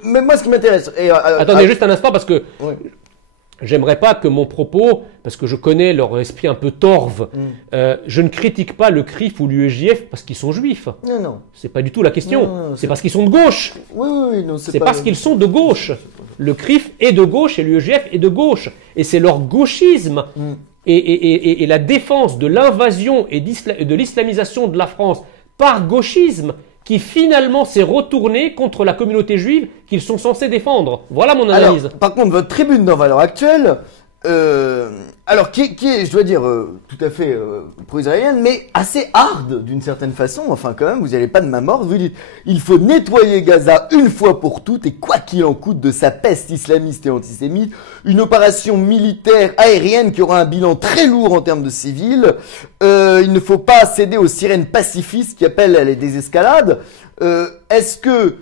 Mais moi, ce qui m'intéresse. Attendez juste un instant, parce que j'aimerais pas que mon propos, parce que je connais leur esprit un peu torve, je ne critique pas le CRIF ou l'UEJF parce qu'ils sont juifs. Non. C'est pas du tout la question. C'est parce qu'ils sont de gauche. Oui, c'est parce qu'ils sont de gauche. Le CRIF est de gauche et l'UEJF est de gauche. Et c'est leur gauchisme et la défense de l'invasion et de l'islamisation de la France par gauchisme qui finalement s'est retourné contre la communauté juive qu'ils sont censés défendre. Voilà mon analyse. Alors, par contre, votre tribune dans Valeurs Actuelles, qui est, je dois dire, tout à fait pro-israélienne, mais assez hard d'une certaine façon. Enfin, quand même, vous n'allez pas de ma mort. Vous dites, il faut nettoyer Gaza une fois pour toutes, et quoi qu'il en coûte de sa peste islamiste et antisémite, une opération militaire aérienne qui aura un bilan très lourd en termes de civils. Il ne faut pas céder aux sirènes pacifistes qui appellent à la désescalade. Est-ce que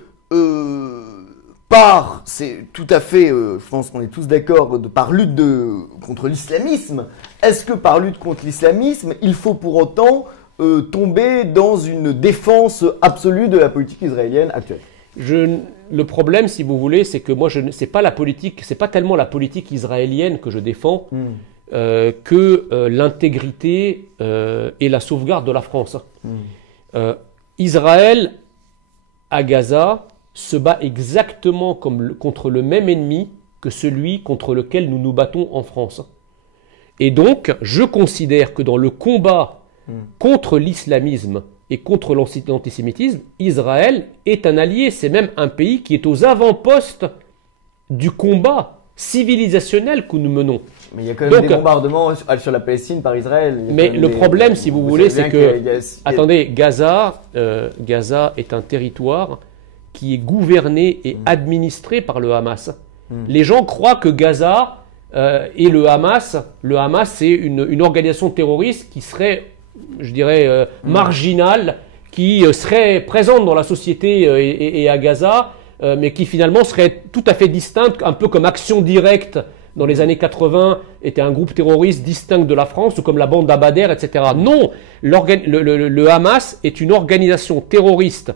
c'est tout à fait, je pense qu'on est tous d'accord, par lutte contre l'islamisme, est-ce que par lutte contre l'islamisme, il faut pour autant tomber dans une défense absolue de la politique israélienne actuelle? Le problème, si vous voulez, c'est que moi, c'est pas tellement la politique israélienne que je défends que l'intégrité et la sauvegarde de la France. Israël, à Gaza, se bat exactement contre le même ennemi que celui contre lequel nous nous battons en France. Et donc, je considère que dans le combat contre l'islamisme et contre l'antisémitisme, Israël est un allié, c'est même un pays qui est aux avant-postes du combat civilisationnel que nous menons. Mais il y a quand même des bombardements sur la Palestine par Israël. Mais le problème, si vous voulez, c'est que... Attendez, Gaza est un territoire qui est gouverné et administré par le Hamas. Les gens croient que Gaza et le Hamas, c'est une organisation terroriste qui serait, je dirais, marginale, qui serait présente dans la société et à Gaza, mais qui finalement serait tout à fait distincte, un peu comme Action Directe dans les années 80 était un groupe terroriste distinct de la France, ou comme la bande d'Abader, etc. Non, le Hamas est une organisation terroriste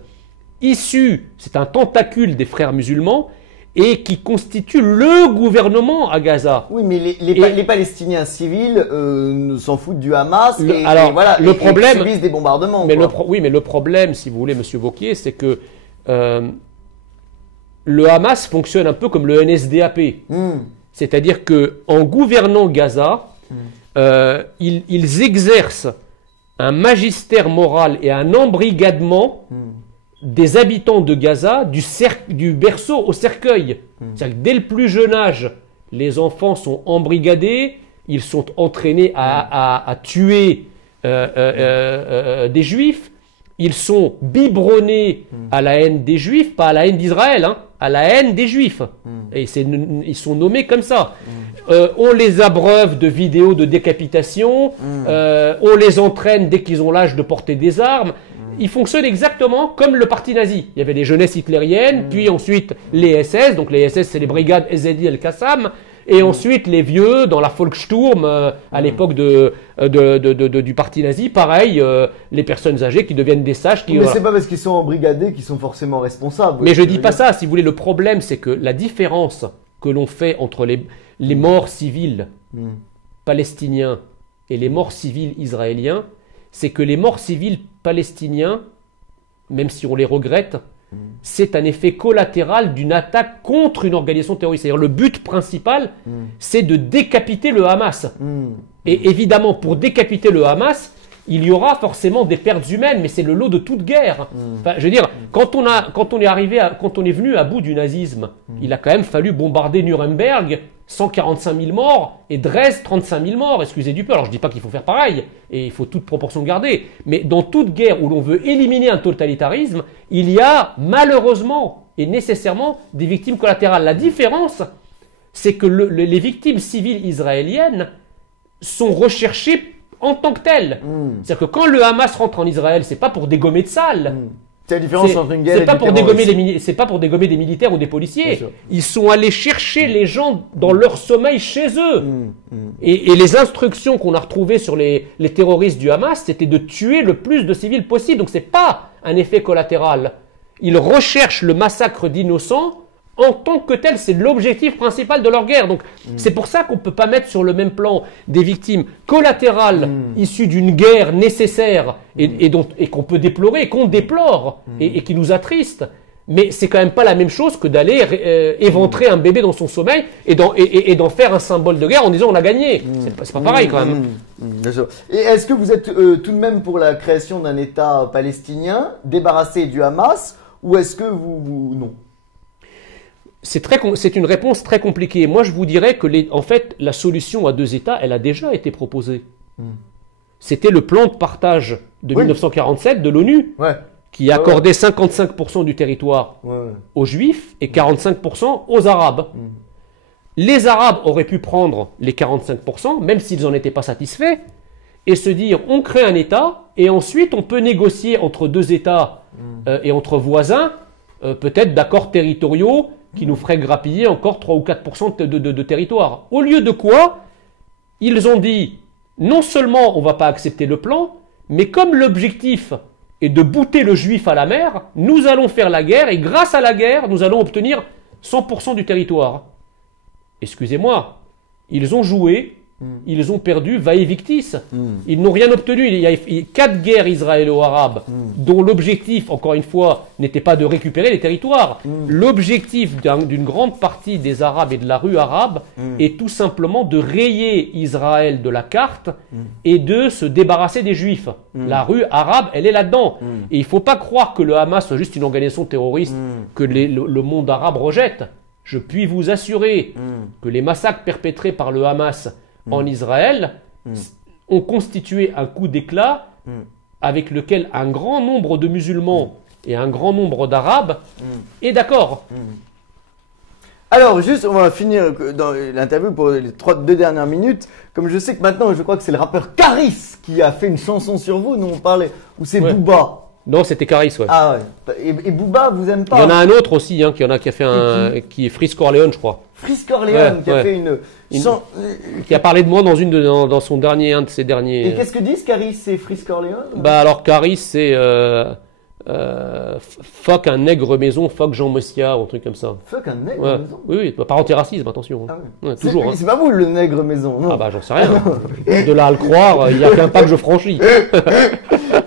issue, c'est un tentacule des frères musulmans, et qui constitue le gouvernement à Gaza. Oui, mais les Palestiniens civils s'en foutent du Hamas et subissent des bombardements. Mais oui, mais le problème, si vous voulez, Monsieur Wauquiez, c'est que le Hamas fonctionne un peu comme le NSDAP. C'est-à-dire qu'en gouvernant Gaza, ils exercent un magistère moral et un embrigadement des habitants de Gaza du berceau au cercueil. C'est-à-dire que dès le plus jeune âge, les enfants sont embrigadés, ils sont entraînés à tuer des juifs, ils sont biberonnés à la haine des juifs, pas à la haine d'Israël, hein, à la haine des juifs. Et ils sont nommés comme ça. On les abreuve de vidéos de décapitation, on les entraîne dès qu'ils ont l'âge de porter des armes. Ils fonctionnent exactement comme le parti nazi. Il y avait les jeunesses hitlériennes, puis ensuite les SS, donc les SS c'est les brigades Ezedi el-Qassam, et ensuite les vieux dans la Volkssturm à l'époque du parti nazi, pareil, les personnes âgées qui deviennent des sages. Mais c'est pas parce qu'ils sont embrigadés qu'ils sont forcément responsables. Mais je dis pas ça, si vous voulez, le problème c'est que la différence que l'on fait entre les morts civils palestiniens et les morts civils israéliens, c'est que les morts civils palestiniens, même si on les regrette, c'est un effet collatéral d'une attaque contre une organisation terroriste. C'est-à-dire le but principal, c'est de décapiter le Hamas. Et évidemment, pour décapiter le Hamas, il y aura forcément des pertes humaines, mais c'est le lot de toute guerre. Enfin, je veux dire, quand on est venu à bout du nazisme, il a quand même fallu bombarder Nuremberg, 145 000 morts, et Dresde, 35 000 morts, excusez du peu. Alors je dis pas qu'il faut faire pareil, et il faut toute proportion garder, mais dans toute guerre où l'on veut éliminer un totalitarisme, il y a malheureusement et nécessairement des victimes collatérales. La différence, c'est que les victimes civiles israéliennes sont recherchées en tant que telles. C'est-à-dire que quand le Hamas rentre en Israël, c'est pas pour dégommer de salles. C'est la différence entre une guerre et du terrorisme. C'est pas pour dégommer des militaires ou des policiers. Ils sont allés chercher les gens dans leur sommeil chez eux. Et les instructions qu'on a retrouvées sur les terroristes du Hamas, c'était de tuer le plus de civils possible. Donc c'est pas un effet collatéral. Ils recherchent le massacre d'innocents en tant que tel, c'est l'objectif principal de leur guerre. Donc, c'est pour ça qu'on ne peut pas mettre sur le même plan des victimes collatérales issues d'une guerre nécessaire et qu'on peut déplorer, et qu'on déplore et qui nous attriste. Mais c'est quand même pas la même chose que d'aller éventrer un bébé dans son sommeil et d'en faire un symbole de guerre en disant on a gagné. C'est pas pareil quand même. Bien sûr. Et est-ce que vous êtes tout de même pour la création d'un État palestinien débarrassé du Hamas, ou est-ce que vous non? C'est une réponse très compliquée. Moi, je vous dirais que en fait, la solution à deux États, elle a déjà été proposée. C'était le plan de partage de 1947 de l'ONU, qui accordait 55% du territoire aux Juifs et 45% aux Arabes. Les Arabes auraient pu prendre les 45%, même s'ils n'en étaient pas satisfaits, et se dire, on crée un État, et ensuite on peut négocier entre deux États et entre voisins, peut-être d'accords territoriaux, qui nous ferait grappiller encore 3 ou 4% de territoire. Au lieu de quoi, ils ont dit, non seulement on ne va pas accepter le plan, mais comme l'objectif est de bouter le juif à la mer, nous allons faire la guerre, et grâce à la guerre, nous allons obtenir 100% du territoire. Excusez-moi, ils ont joué, ils ont perdu vae victis. Ils n'ont rien obtenu. Il y a 4 guerres israélo-arabes dont l'objectif, encore une fois, n'était pas de récupérer les territoires. L'objectif d'une grande partie des Arabes et de la rue arabe est tout simplement de rayer Israël de la carte et de se débarrasser des Juifs. La rue arabe, elle est là-dedans. Et il ne faut pas croire que le Hamas soit juste une organisation terroriste que le monde arabe rejette. Je puis vous assurer que les massacres perpétrés par le Hamas en Israël ont constitué un coup d'éclat avec lequel un grand nombre de musulmans et un grand nombre d'Arabes est d'accord. Alors, juste, on va finir dans l'interview pour les 2 dernières minutes. Comme je sais que maintenant, je crois que c'est le rappeur Karis qui a fait une chanson sur vous, nous on parlait, ou c'est Booba. Non, c'était Karis, ouais. Ah ouais. Et Booba, vous aimez pas? Il y en a un autre aussi, hein, qui a fait qui est Frisk Orleans, je crois. Frisk Orleans, qui a fait qui a parlé de moi dans son un de ses derniers. Et qu'est-ce que disent Karis et Frisk Orleans? Bah alors Karis, c'est fuck un nègre maison, fuck Jean Mossia, ou un truc comme ça. Fuck un nègre Ouais. maison. Oui, oui, pas anti-racisme, attention. Ah Ouais, C'est toujours. Hein. c'est pas vous le nègre maison, non. Ah bah j'en sais rien. De là à le croire, il n'y a qu'un pas que je franchis.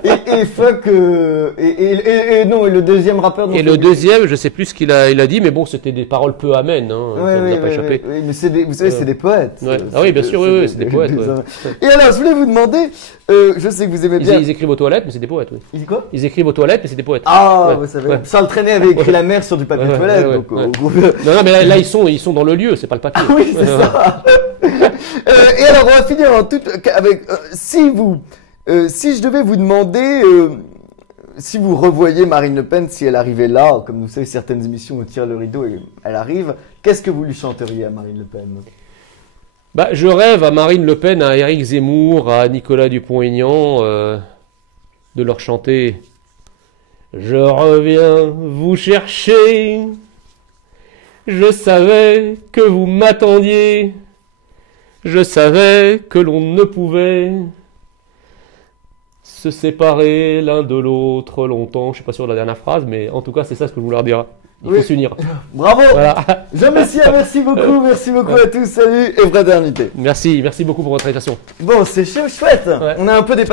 Et fuck non, et le deuxième rappeur dont Et le deuxième, je sais plus ce qu'il a dit, mais bon, c'était des paroles peu amènes, hein, Ouais, ça oui, nous a pas oui, échappé. oui, mais vous savez, c'est des poètes. Ouais. Ah oui, bien sûr, oui, c'est des poètes. Ouais. Et alors, je voulais vous demander, je sais que vous aimez bien. Ils écrivent aux toilettes, mais c'est des poètes, oui. Il dit quoi? Ils écrivent aux toilettes, mais c'est des poètes. Ah, Ouais. vous savez, Ouais. Charles Trenet avait écrit la mer sur du papier Ouais, toilette, ouais, donc ouais. au groupe. Non, non, mais là ils sont dans le lieu, c'est pas le papier. Ah oui, c'est ça. Et alors, on va finir en tout avec si je devais vous demander si vous revoyez Marine Le Pen, si elle arrivait là, comme vous savez, certaines émissions on tire le rideau et elle arrive, qu'est-ce que vous lui chanteriez à Marine Le Pen? Bah, je rêve à Marine Le Pen, à Éric Zemmour, à Nicolas Dupont-Aignan de leur chanter « Je reviens vous chercher, je savais que vous m'attendiez, je savais que l'on ne pouvait se séparer l'un de l'autre longtemps. » Je suis pas sûr de la dernière phrase, mais en tout cas, c'est ça ce que je voulais leur dire. Il faut s'unir. Bravo. Voilà. Jean Messia, merci beaucoup à tous, salut et fraternité. Merci beaucoup pour votre invitation. Bon, c'est chouette, Ouais. on a un peu dépassé.